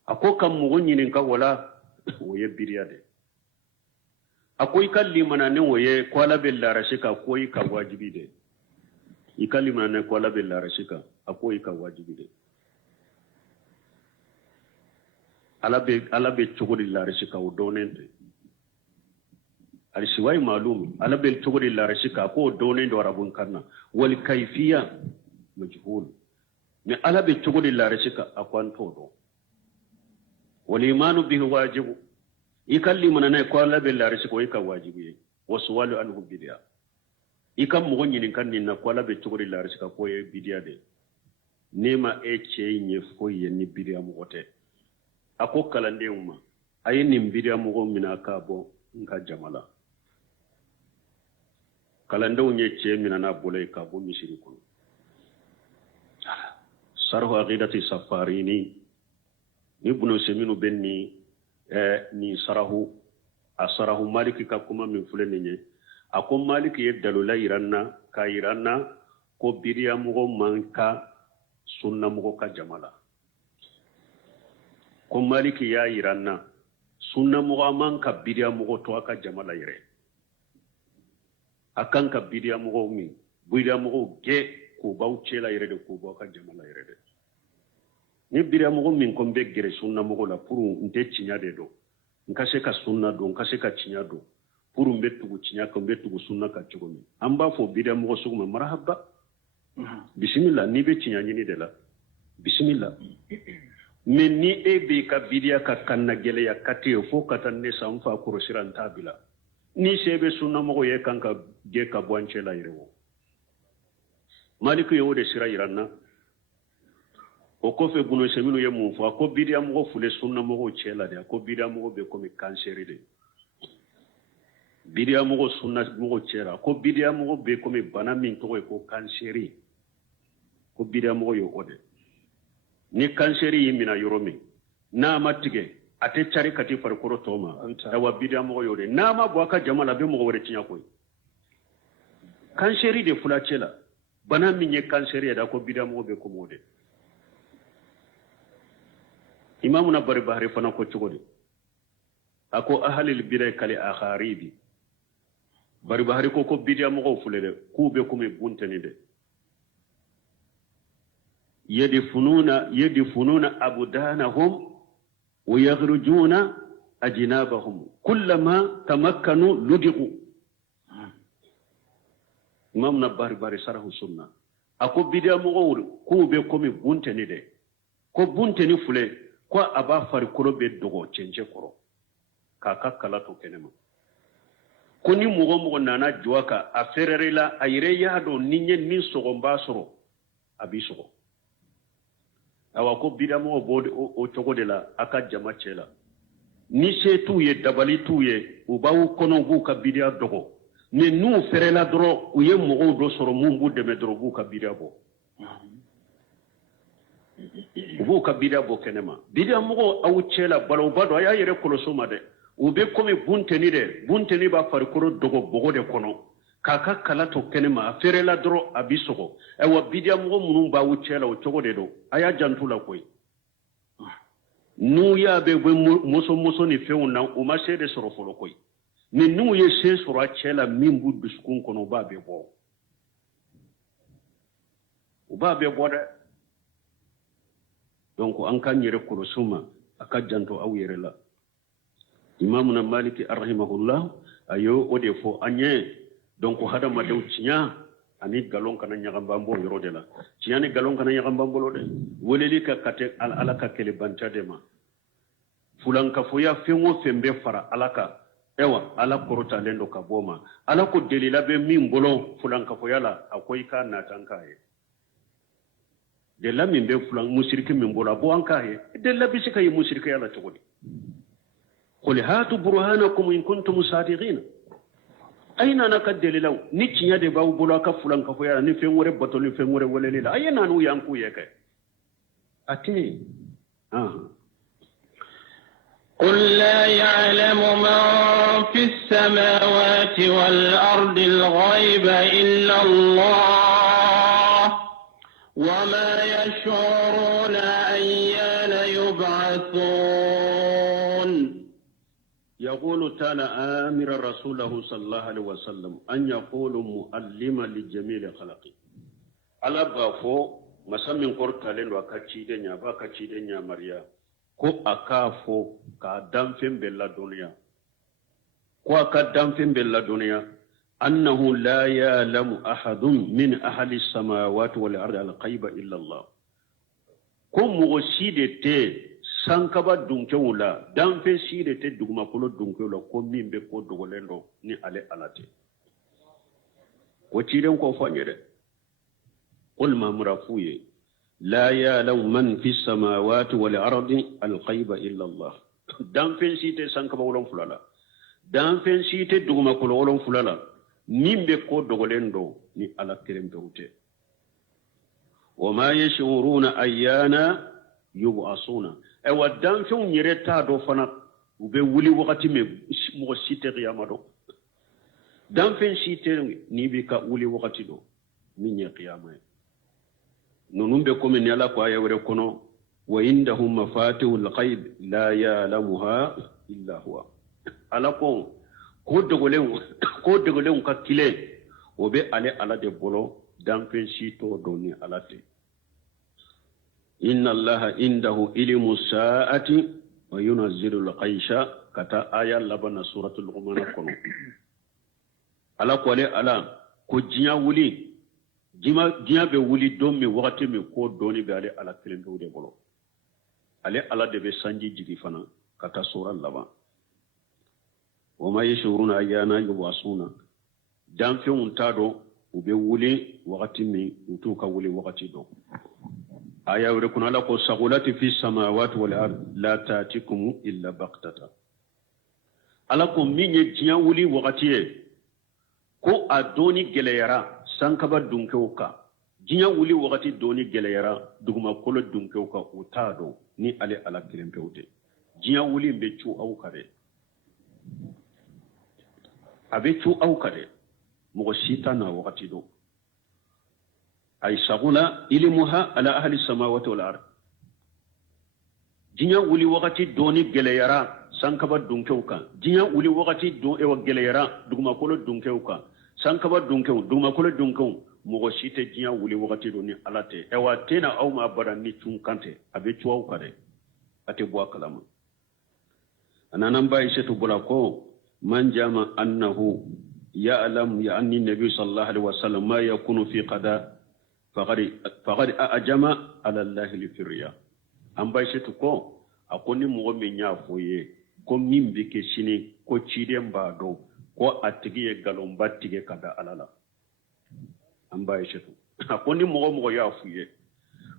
ako kam mu gonyin ka wala woye biriya de akoy kalli manane woye ko ala bel la rishika ko yi ka wajibi de ikalli manane ko ala bel la rishika akoy ka wajibi de ala be cogodi la rishika o donende alsiwai malum ala be cogodi la rishika ko donende warabun kanna wal kayfiya majhul ne ala be cogodi la rishika akwanto do wal imanu bihi wajibu ikalli manana ko ala be la rishika o ka wajibi waswalu anhu bid'a ikam mo ngini kan ni na ko ala be cogodi la rishika ko ye bid'a de nema e chenye fo ye ni bid'a mo wote ako kalande umma ayi nimbiria mugo mina kabo nka jamala kalande unye che mina na bole kabo misiri kuno sarhu aqidati safarini ibnu seminu benni ni sarahu asarahu maliki ka kuma min fuleni nye ako maliki ye dalula iranna ka iranna ko biria mugo manka sunna mugo ka jamala ko maliki ya iranna sunna mugaman ka bidiya mugo to aka jamala yire akan ka bidiya mugo mi bidiya mugo ge ko bawcela yire de ko baka jamala yire de ni bidiya mugo min ko be gere sunna mugo la puru nte cinya de do nkase ka sunna do nkase ka cinya do puru mbetugo cinya ko mbetugo sunna ka cigomi amba fo bidiya mugo suguma marhaba bismillah ni be cinya ni de la bismillah men ni ebe ka bidiya ka kanna gele ya katiyo fo katanne sanfa kurosiran tabila ni sebe sunna mo ye kanka ge ka bonche la irewo maliku yo de sira iranna o ko fe buno seminu ye mu fa ko bidiya mo fule sunna mo chela de ko bidiya mo be ko mi kanseri de bidiya mo sunna mo chela ko bidiya mo be ko mi bana min to ko kanseri ko bidiya mo yo ode ni kanseri yimina yoromi na matige ate cari kati farkoro toma awa bidia mo yore na ma boaka jamala be mo wore tinya koy kanseri de fula chela bana minye kanseri da ko bidia mo be ko mode imamu na bari bahari fana ko chugode ako ahlil bidai kali akharibi bari bahari ko bidia mo fulede ku be ko me bunteni de يدفنون أبدانهم ويخرجون أجنابهم كلما تمكنوا لدغوا إمام نباري باري سره السنة أكو بدأ مغور كو بكم بنتني ده كو بنتني فله كو أبا فاركورو بدغو تنجي كورو كاكا كلا تو كنما كوني مغو نانا جواكا أفررلا أيري يادو نيني نين سوغمبا سرو أبي سوغو awa ko bidamo bode o chogode la aka jama chela ni se t'u ye dabali t'u ye u b'aw kɔnɔ u b'u ka bidiya dɔgɔ mais n'u fɛrɛla dɔrɔn u ye mɔgɔw dɔ sɔrɔ mun b'u dɛmɛ dɔrɔn u b'u ka bidiya bɔ u b'u ka bidiya bɔ kɛnɛma bidiya mɔgɔw aw cɛla balawba dɔ a y'a yɛrɛ kɔlɔsi ma dɛ u bɛ komi bunteni dɛ bunteni b'a farikolo dɔgɔ bɔgɔ de kɔnɔ k'a ka kala to kɛnɛma a fɛrɛla dɔrɔn a bi sɔgɔ ayiwa bidiya mɔgɔ minnu b'aw cɛla o cogo de don a y'a jantu la koyi n'u y'a bɛ muso ni fɛnw na u ma se de sɔrɔ fɔlɔ koyi ni n'u ye se sɔrɔ a cɛ la min b'u dusukun kɔnɔ u b'a bɛɛ bɔ u b'a bɛɛ bɔ dɛ donc an k'an yɛrɛ kɔlɔsi ma a ka janto aw yɛrɛ la imamuna maliki arahimahullah a ye o de fɔ an ye donc hadamadenw tiɲɛ ani galon kana ɲagami an b'o yɔrɔ de la tiɲɛ ni galon kana ɲagami an bolo dɛ weleli ka kate ala ka kɛlɛbanta de ma fulankafoya fɛn o fɛn bɛ fara ala kan ewa ala kɔrɔtalen don ka bɔ ma ala ko delila bɛ min bolo fulankafoya la a ko i k'a nata an k'a ye delila min bɛ musiriki min bolo a bɔ an k'a ye delila bɛ se ka ye musirikiya la cogo di qul hatu burhanakum in kuntum sadiqina ay nana ka delilaw ni tiɲɛ de b'aw bolo a ka fulankafoya la ni fɛn wɛrɛ bato ni fɛn wɛrɛ weleli la a ye nanu yan k'u ye kɛ a tɛ قل لا يعلم من في السماوات والأرض الغيب إلا الله وما يشعرون أيان يبعثون يقول تعالى آمر رسوله صلى الله عليه وسلم أن يقول مؤلما لجميع خلقه على بافو مسمين قرطالين وكاتشيدين يابا كاتشيدين يا مريا ko akafo ka damfen bella duniya ko aka damfen bella duniya annahu la ya'lamu ahadun min ahli samawati wal ardi al ghaiba illa Allah ko mo side te sankaba dunkewula damfen side te duguma kolo dunkewula ko min be ko dogolendo ni ale alate ko ciiden ko fanyede qul ma murafuye لا يعلم من في السماوات والأرض الغيب إلا الله دام فين سيتي سانكبا ولون فلالا دام فين سيتي دوما كل ولون فلالا مين بكو دوغلندو ني على كريم بوتي وما يشعرون أيانا يبعثون ايوا دام فين يرتا دو فنا وبي ولي وقتي مو سيتي قيامه دو دام فين سيتي ني بيكا ولي وقتي دو مين قيامه nunun be komi ni ala ko aya wore kono wa indahum mafatihul ghaib la ya'lamuha illa huwa ala ko dogolen ka kile o be ale ala de bolo dan fen sito do ni ala te inna allaha indahu ilmu sa'ati wa yunazzilul qaisha kata aya labana suratul luqman kono ala ko ale ala ko jinya wuli diɲɛ bɛ wuli don min wagati min ko dɔɔni bɛ ale ala kelen pewu de bolo ale ala de bɛ sanji jigi fana ka taa sura laban wa ma yashuruna ayyana yub'asuna danfɛnw t'a dɔn u bɛ wuli wagati min u t'u ka wuli wagati dɔn aya wɛrɛ kɔnɔ ala ko sagolati fi samawati wal ard la ta'tikum illa baghtata ala ko min ye diɲɛ wuli wagati ye ko a doni gɛlɛyara sankaba dunkew kan diɲɛ wuli wagati doni gɛlɛyara dugumakolo dunkew kan u t'a dɔn ni ale ala kelen pewu tɛ diɲɛ wuli bɛ cu aw kan dɛ a bɛ cu aw kan dɛ mɔgɔ si t'a na wagati dɔn ay saguna ilmuha ala ahli samawati wal ard diɲɛ wuli wagati doni gɛlɛyara sankaba dunkew kan diɲɛ wuli wagati gɛlɛyara dugumakolo dunkew kan sankaba dunkew dugumakolo dunkew mɔgɔ si tɛ diɲɛ wuli wagati dɔ ni ala tɛ ɛwa tɛna aw ma bada ni tun kan tɛ a bɛ cu aw kan dɛ a tɛ bɔ a kalama a nana ba Aishatu bɔra ko man jama annahu ya'lam ya anni nabi sallallahu alaihi wasallam ma yakunu fi qada faqad ajama ala allah li firya an ba Aishatu ko a ko ni mɔgɔ min y'a fɔ ye ko min bɛ kɛ sini ko ciden b'a dɔn ko a tigi ye galonba tigɛ ka da ala la an b'a Aishatu a ko ni mɔgɔ y'a fɔ ye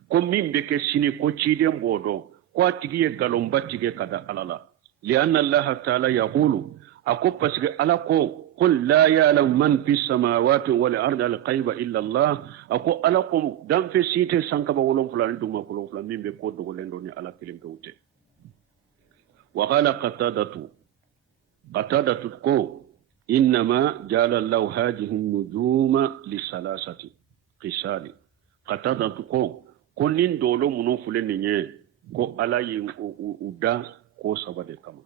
ko min bɛ kɛ sini ko ciden b'o dɔn ko a tigi ye galonba tigɛ ka da ala la لأن الله تعالى يقول أكو بسك على قل لا يعلم من في السماوات والأرض الغيب إلا الله أكو على دم في سيت سانكبا ولون فلان دوما كلون فلان مين بكود دولين دوني على كلمة بوته وقال قتادة كو إنما جعل الله هذه النجوم لثلاثة خصال قتادة كو كونين دولو منو فلان نيه كو على يودا كو سبade kama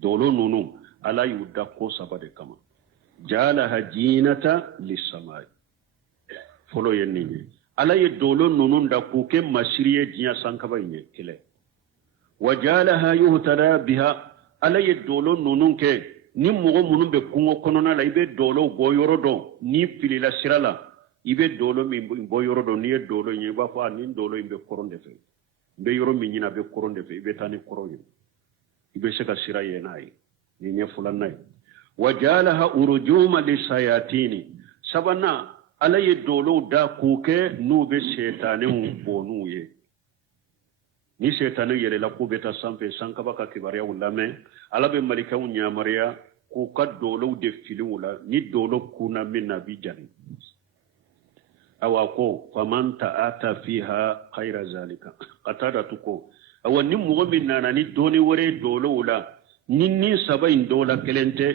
dolo nunu ala yuda ko sabade kama jala hajinata lisamai folo yenni ala ye dolo nunu da ku ke masiriye jiya sankaba yin kile wajalaha yuhtada biha ala ye dolo nunu ke ni mogo munu be kungo konona la ibe dolo boyoro do ni filila sirala ibe dolo mi boyoro do ni dolo nyi ba fa ni dolo imbe koronde fe be yoro mi nyina be koronde fe ibe tani koroyo ibe seka sira yenai ni nye fulanai wajalaha urujuma lisayatini sabana ala ye dolo da kuke nube shetane bonu ye ni shetane yele la kubeta sampe sankaba ka kibariya ulame ala be malika unyamaria ku ka dolo de filula ni dolo kuna min nabi jani awako faman ta'ata fiha khayra zalika qatada tuko awani mu'min nana ni doni wore dolo wala ninni sabain dola kelente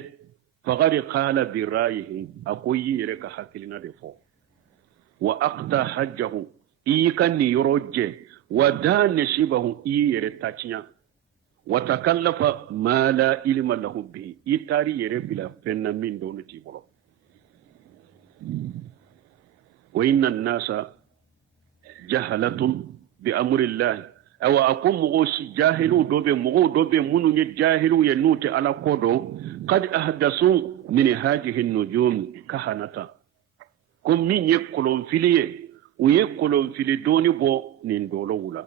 faqad qala bi ra'yihi akoyi yere ka hakilina defo wa aqta hajjahu ikan yoroje wa dan shibahu yere tachinya wa takallafa ma la ilma lahu bi itari yere bila fenna min doni tibolo wa inna an-nasa jahalatun bi amri Allah awa akum mugo jahilu dobe munu ye jahilu ye nuti ala kodo qad ahdasu min hadhihi an-nujum kahanata kum min ye kolon filiye o ye kolon fili doni bo nin dolo wula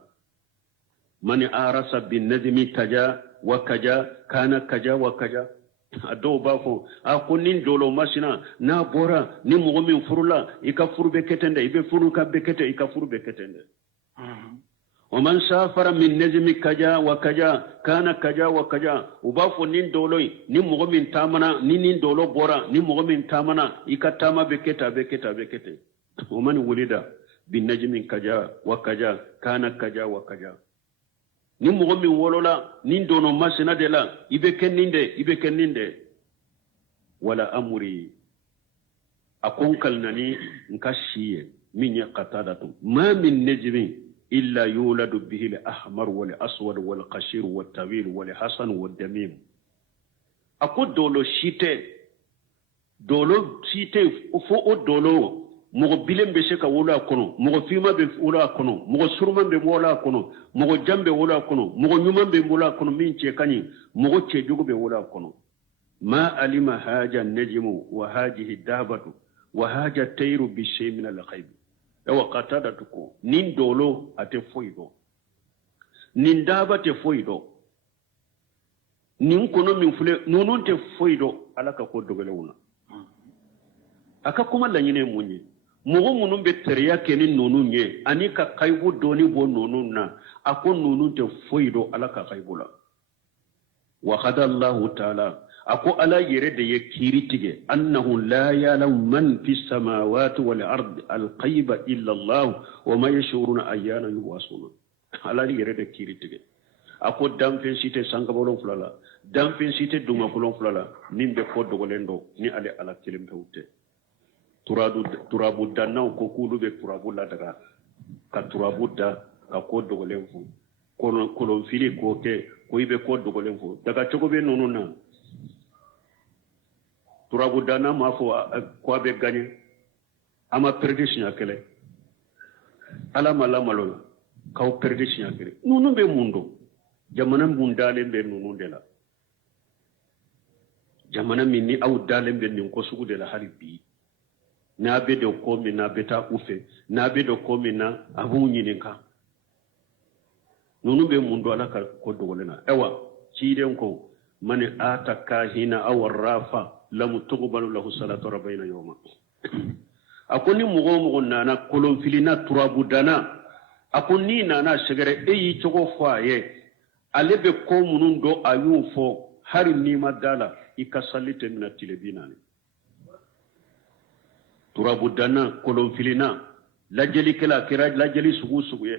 man arasa bin nadmi kaja wa kaja kana kaja wa kaja ado ba ko akunin dolo masina na bora ni mugo min furula ika furbe ketende ibe furu ka bekete ika furbe ketende ومن سافر من نجم كجا وكجا كان كجا وكجا وبافو نين دولوي ني مغو من تامنا نين دولو بورا ني مغو من تامنا يكتاما بكتا ومن ولد بالنجم كجا وكجا كان كجا وكجا ني مغو من ولولا نين دونو ماسنا دلا يبكنينده ولا امري اكون كلناني نكاشيه من يقتادته ما من نجم إلا يولد به الأحمر والأسود والقشير والطويل والحسن والدميم أقول دولو شيته فو دولو مغو بيلم بشكا ولا كنو مغو فيما بولا كنو مغو سرمان بولا كنو مغو جنب ولا كنو مغو نيمان بولا كنو مين تشيكاني مغو تشيجوغ بولا كنو ما علم هاجا النجم وهاجه الدابة وهاجا التير بشيء من الغيب ewa qatada tuko nin dolo ate foido nin daba te foido nin kono min fule nunun te foido alaka ko dogeleuna aka kuma la nyine munye mugo munun be teriya kenin nunun ye ani ka kaybu doni bo nunun na akon nunun te foido alaka kaybula wa qada Allah ta'ala ako ala yere de ye kiritige annahu la ya'lamu man fis samawati wal ardi al qayba illa Allah wa ma yashuruna ayyana yuwasuna ala yere de kiritige ako damfen site sangabolon fulala damfen site duma kolon fulala nimbe ko dogolendo ni ale ala kelim tawte turabu dannaw ko kulu be turabu la daga ka turabu da ka ko dogolen fu kolon fili ko ke ko ibe ko dogolen fu daga cogo be nonuna turabu dana ma fo ko be gagné ama perdu signa kele ala malo kaw perdu signa kele nunu be mundo jamana mundale be nunu de la jamana minni aw dale be nin ko sugu de la haribi na be de ko mi na beta ufe na be de ko mi na abu nyininka nunu be mundo ala ka ko dogolena ewa ciiden ko mani ataka hina aw rafa lam tuqbalu lahu salatu rabbayna yawma akoni mugo nana kolon filina turabu dana akoni nana segere eyi chogo faye ale be ko munun do ayu fo hari nima dala ikasallite mina tilebinani turabudana kolonfilina lajeli kala kira lajeli sugu ye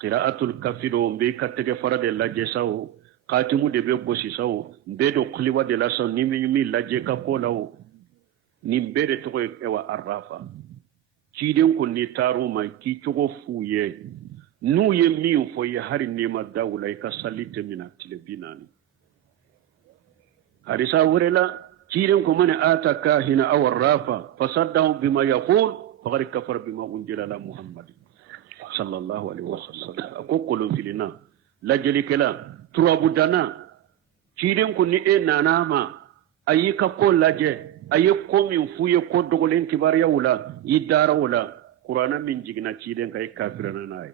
qira'atul kafido mbe katege farade laje sawo qatimu de be bosi sawo mbe do kliwa de la saw ni mi laje ka kolawo ni mbere to ewa arrafa ciden ko ni taro ma ki cogo fuye nu ye mi fo ye hari nima dawla ka sallite mina tilebinani harisa wurela ciden ko man ataka hina aw arrafa fasaddahu bima yaqul faqad kafara bima unzila ala muhammad sallallahu alaihi wasallam ko kolon filina lajeli kala turabudana ciden ko ni e nanama ayika ko laje aye ko min fuye ko dogolen kibar yawla idara wala qur'ana min jigna ciden kay kafirana nay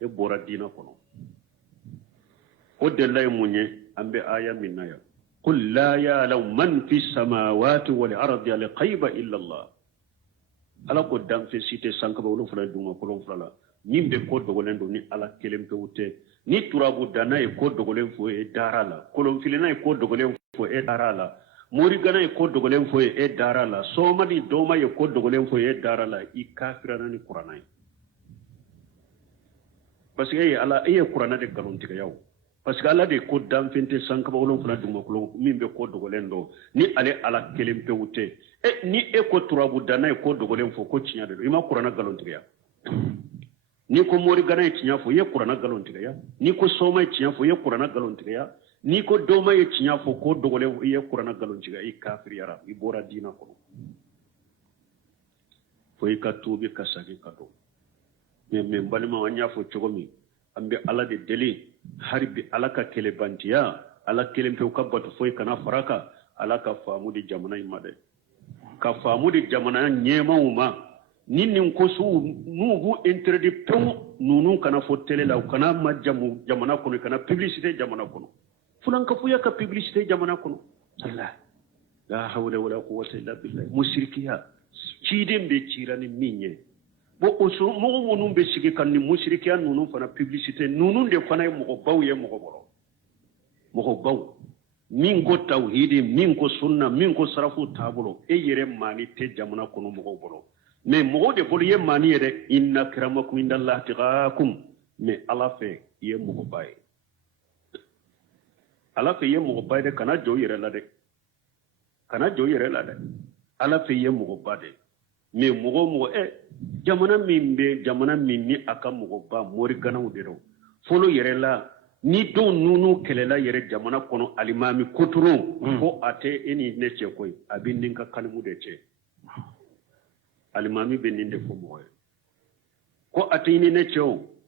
e bora dina kono ko de lay munye ambe aya minaya qul la ya'lamu man fis samawati wal ardi al ghaiba illa allah ala ko dam fe cité sanka ba wolo fula duma kolon fula nimbe ko dogolen do ni ala kelempe wute ni turabu dana e ko dogolen fo e darala kolon filina e ko dogolen fo e darala mori gana e ko dogolen fo e darala somadi doma e ko dogolen fo e darala i kafirana ni qur'ana parce que ala e qur'ana de galon tiga yaw parce que ala de ko dam fente sanka ba wolo fula duma kolon mimbe ko dogolen do ni ale ala kelempe wute e ni e ko turabu dana e ko dogolen fo ko cinya de ima qur'ana galon tiga ni ko mori gana e cinya fo ye qur'ana galon tiga ya ni ko soma e cinya fo ye qur'ana galon tiga ya ni ko doma e cinya fo ko dogole ye qur'ana galon tiga i kafir yara i bora dina ko fo e ka tubi ka sagi ka do me balima wanya fo chogomi ambe ala de deli harbi ala ka kele bantiya ala kele mpe ka batu fo e kana faraka ala ka famu di jamana imade ka famu di jamana nyema uma nin ko su nubu interdit pon nunu kana fo tele la kana majamu jamana kono kana publicité jamana kono fulan ka fuya ka publicité jamana kono Allah la hawla wala quwwata illa billah musrikiya ciden be cirani minye bo oso mo wonum be sigi kan ni musrikiya nunu fana publicité nunu de fana mo baw ye mo boro mo baw min ko tawhidi min ko sunna min ko sarafu tabulo e yere mani te jamana kono mo boro mais mo de bolo ye mani yere inna kramakum indallahi tiqakum mais ala fe ye mo baye ala fe ye mo baye de kana jo yere la de ala fe ye mo bade mais mo jamana min ni aka mo ba mori gana de do folo yere la ni don nunu kelela yere jamana kono alimami koturo ko ate eni ne che koy abin ninka kalmu de che alimami be ninde fo mo ko ate ni ne che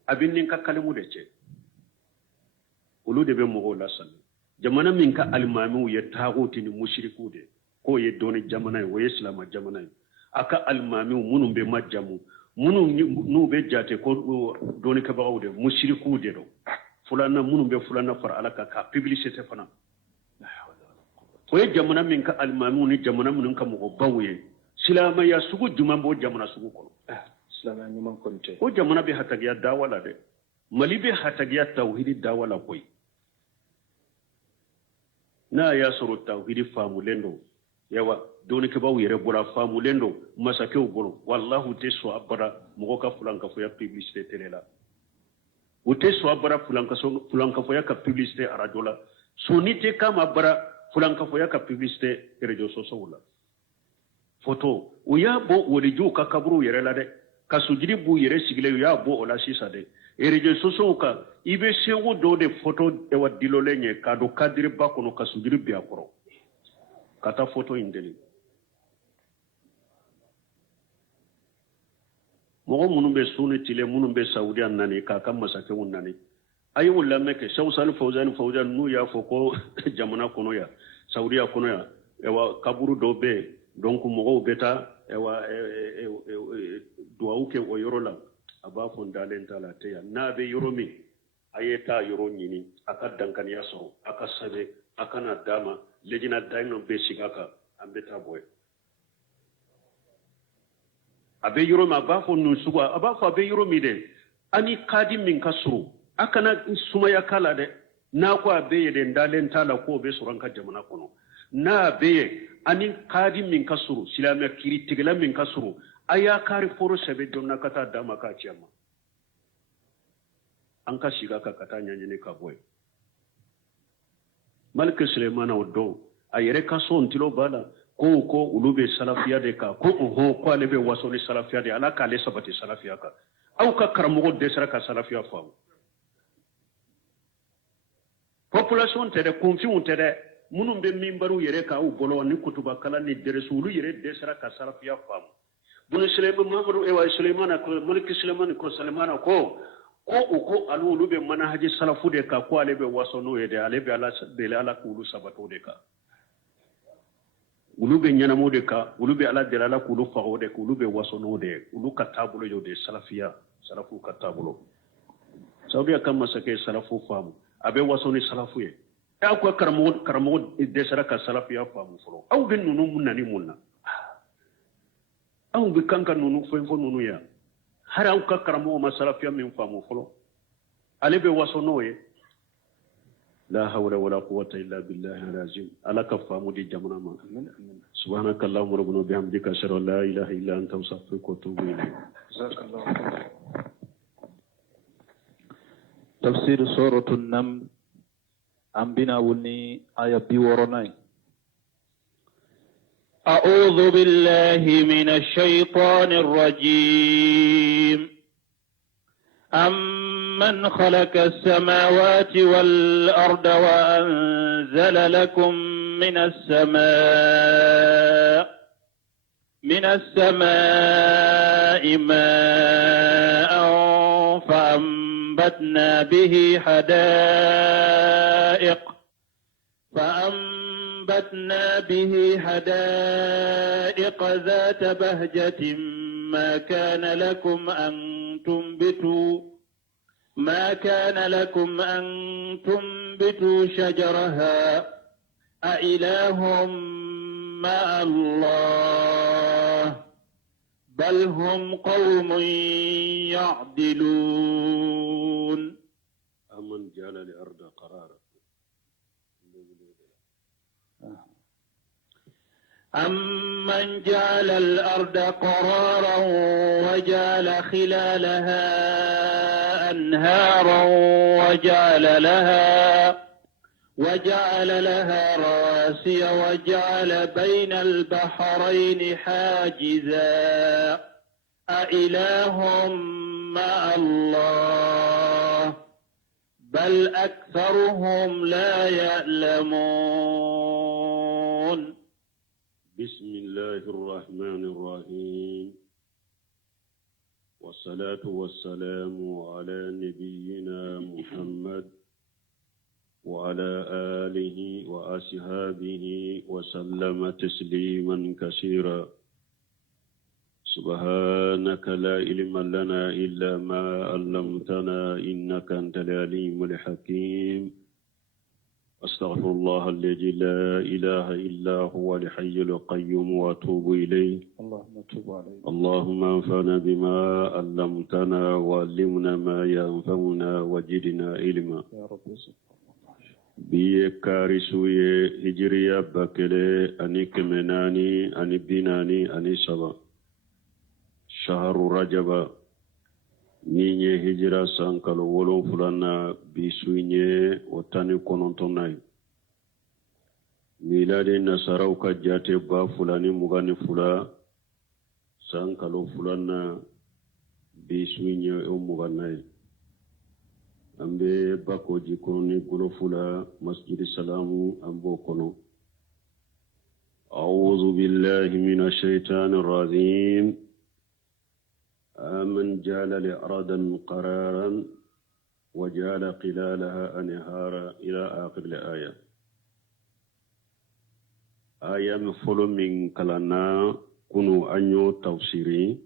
abin ninka kalmu de che ulu de be mo la sal jamana min ka alimami ye taguti ni mushriku de ko ye doni jamana wo islama jamana aka alimami munum be majjamu munum nu be jate ko doni ka bawde mushriku de do fulana munum be fulana far alaka ka publicité fana ko ye jamana min ka alimami ni jamana munum ka mo bawye silama ya sugu jumambo jamana sugu ko silama ni man konte ko jamana be hatagiya dawala de mali be hatagiya tauhidi dawala koy na ya soro tawhidi famulendo yawa doni ke bawu yere bola famulendo masakew bolo wallahu teso abara mo ka fulanka fo ya publicité telela o teso abara fulanka fo ya ka publicité a radio la sonite kama bara fulanka fo ya ka publicité radio sosola photo o ya bo wori ju ka kaburu yere la de ka sujiri bu yere sigile ya bo ola sisa de radio soso ka ibe sewo do de photo e wa dilolenye ka do kadiri bakono ka sujiri bi akoro kata photo indeli mogo munun be suni tile munun be saudi annani ka kam masake unnani ayi wala meke shawsal fawzan nu ya foko jamana kono ya saudi ya kono ya ewa kaburu do be donc mogo beta ewa duwa uke o yorola aba fondalen tala te ya nabe yoromi ayeta yoro nyini aka dankani ya so aka sabe aka na dama lejina dayno be sigaka ambeta boy abe yoro ma ba fo nu suwa aba fo abe yoro mi de ani kadi min kasuru akana sumaya kala de na ko abeye de ndalen tala ko be suranka jamana kono na beye ani qadi min kasuru silama kiri tigla min kasuru aya kari foro sebe jonna kata dama ka ciyama an ka shiga ka kata nyanyene ka boy Malik Suleiman odo ayere ka so ntilo bala ko ulube salafiya de ka ko ko alebe wasoni salafiya de ala ka le sabati salafiya ka au ka karamo de sara ka salafiya fa population tede confiance tede munum be mimbaru yere ka u bolo ni kutuba kala ni deresulu yere de sara ka salafiya fa bunu Suleiman Muhammadu ewa Suleiman ko Malik Suleiman ko Suleiman ko alu ulube manhaji salafu de ka ko alebe wasono yede alebe ala de ala kulu sabato de ka ulube nyanamo de ka ulube ala de ala kulu fago de ulube wasono de ulu katabulo yo de salafiya salafu katabulo saudiya kama sake salafu famu abe wasoni salafu ye ya ko karamo de saraka salafiya famu folo aw be nunu munani munna aw be kanka nunu fo nunu ya hara aw ka karamo ma salafiya min famu folo ale be wasono ye لا حول ولا قوة إلا بالله العظيم على كفامو دي جمنا ما سبحانك اللهم ربنا وبحمدك أشهد أن لا إله إلا أنت أستغفرك وأتوب إليك جزاك الله خير. تفسير سورة النمل أمبنا ولني آية بيوروناي. أعوذ بالله من الشيطان الرجيم. أمن خلق السماوات والأرض وأنزل لكم من السماء ماء فأنبتنا به حدائق ذات بهجة ما كان لكم أن تنبتوا شجرها أإله مع الله بل هم قوم يعدلون. أمن جعل الأرض قرارا أمن جعل الأرض قرارا وجعل خلالها أنهارا وجعل لها رواسي وجعل بين البحرين حاجزا أإله مع الله بل أكثرهم لا يعلمون. بسم الله الرحمن الرحيم والصلاة والسلام على نبينا محمد وعلى آله وأصحابه وسلم تسليما كثيرا. سبحانك لا علم لنا إلا ما علمتنا إنك أنت العليم الحكيم. أستغفر الله الذي لا إله إلا هو الحي القيوم وأتوب إليه. اللهم تب عليه. اللهم انفعنا بما علمتنا وعلمنا ما ينفعنا وزدنا علما. يا رب. biye karisuye hijriya bakele ani kemenani ani binani ani saba shaharu rajaba ninye hijra sankalo wolon fulana bisuye otani konontonai miladi nasaraw ka jate ba fulani mugani fula sankalo fulana bisuye o muganai ambe bako jikoni gulofula masjid salamu ambo kono. أعوذ بالله من الشيطان الرجيم. أمن جعل الأرض قرارا وجعل خلالها أنهارا إلى آخر الآية. آية مفعول من كلنا كنو أنيو تفسيري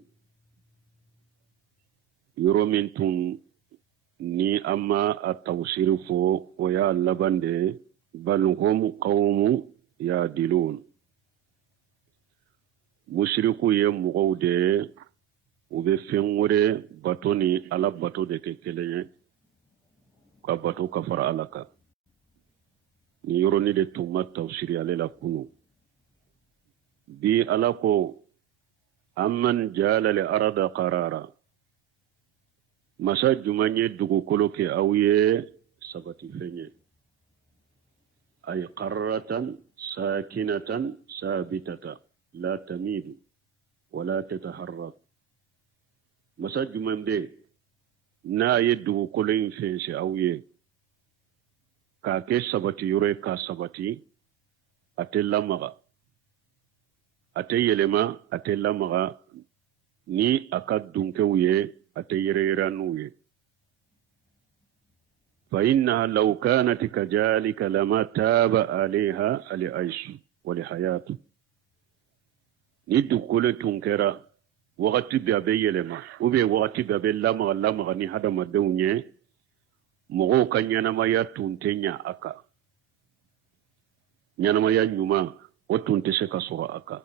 يرومنتم ni amma at-tawsir fo o ya labande bal hum qawmu yadilun. Mushriku ye mugawde ube fenwore batoni ala bato de ke keleye ka bato ka fara ala kan ni yoroni de tuma tafsiri ale la kunu bi ala ko amman jala li arada qarara masa jumanye dugukolo ke aw ye sabati fenye ay qarratan sakinatan sabitata la tamidu wala tataharrak masa jumande na ye dugukolo in fense aw ye ka ke sabati yore ka sabati ate lamaga ate yelema ate lamaga ni aka dunkew ye ate yereyeranu ye fa innaha law kanat kadhalika lama taba alayha al-aishu wal hayatu ni dugukolo tun kɛra wagati bɛɛ a bɛ yɛlɛma wagati bɛɛ a bɛ lamaga ni hadamadenw ye mɔgɔw ka ɲɛnamaya tun tɛ ɲa a kan ɲɛnamaya ɲuman o tun tɛ se ka sɔrɔ a kan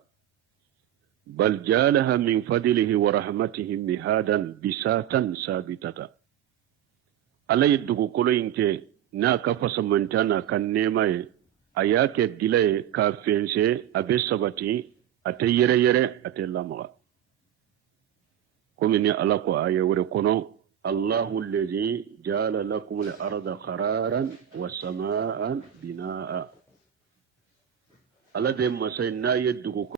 bal jalaha min fadlihi wa rahmatihi mihadan bisatan sabitata ala ye dugukolo in kɛ n'a ka fasamanta n'a ka nɛɛma ye a y'a kɛ dila ye k'a fɛnse a bɛ sabati a tɛ yɛrɛyɛrɛ a tɛ lamaga komi ni ala ko a ye wɛrɛ kɔnɔ allahu allazi jala lakum al-arda qararan wa samaan binaa ala de masai na ye dugukolo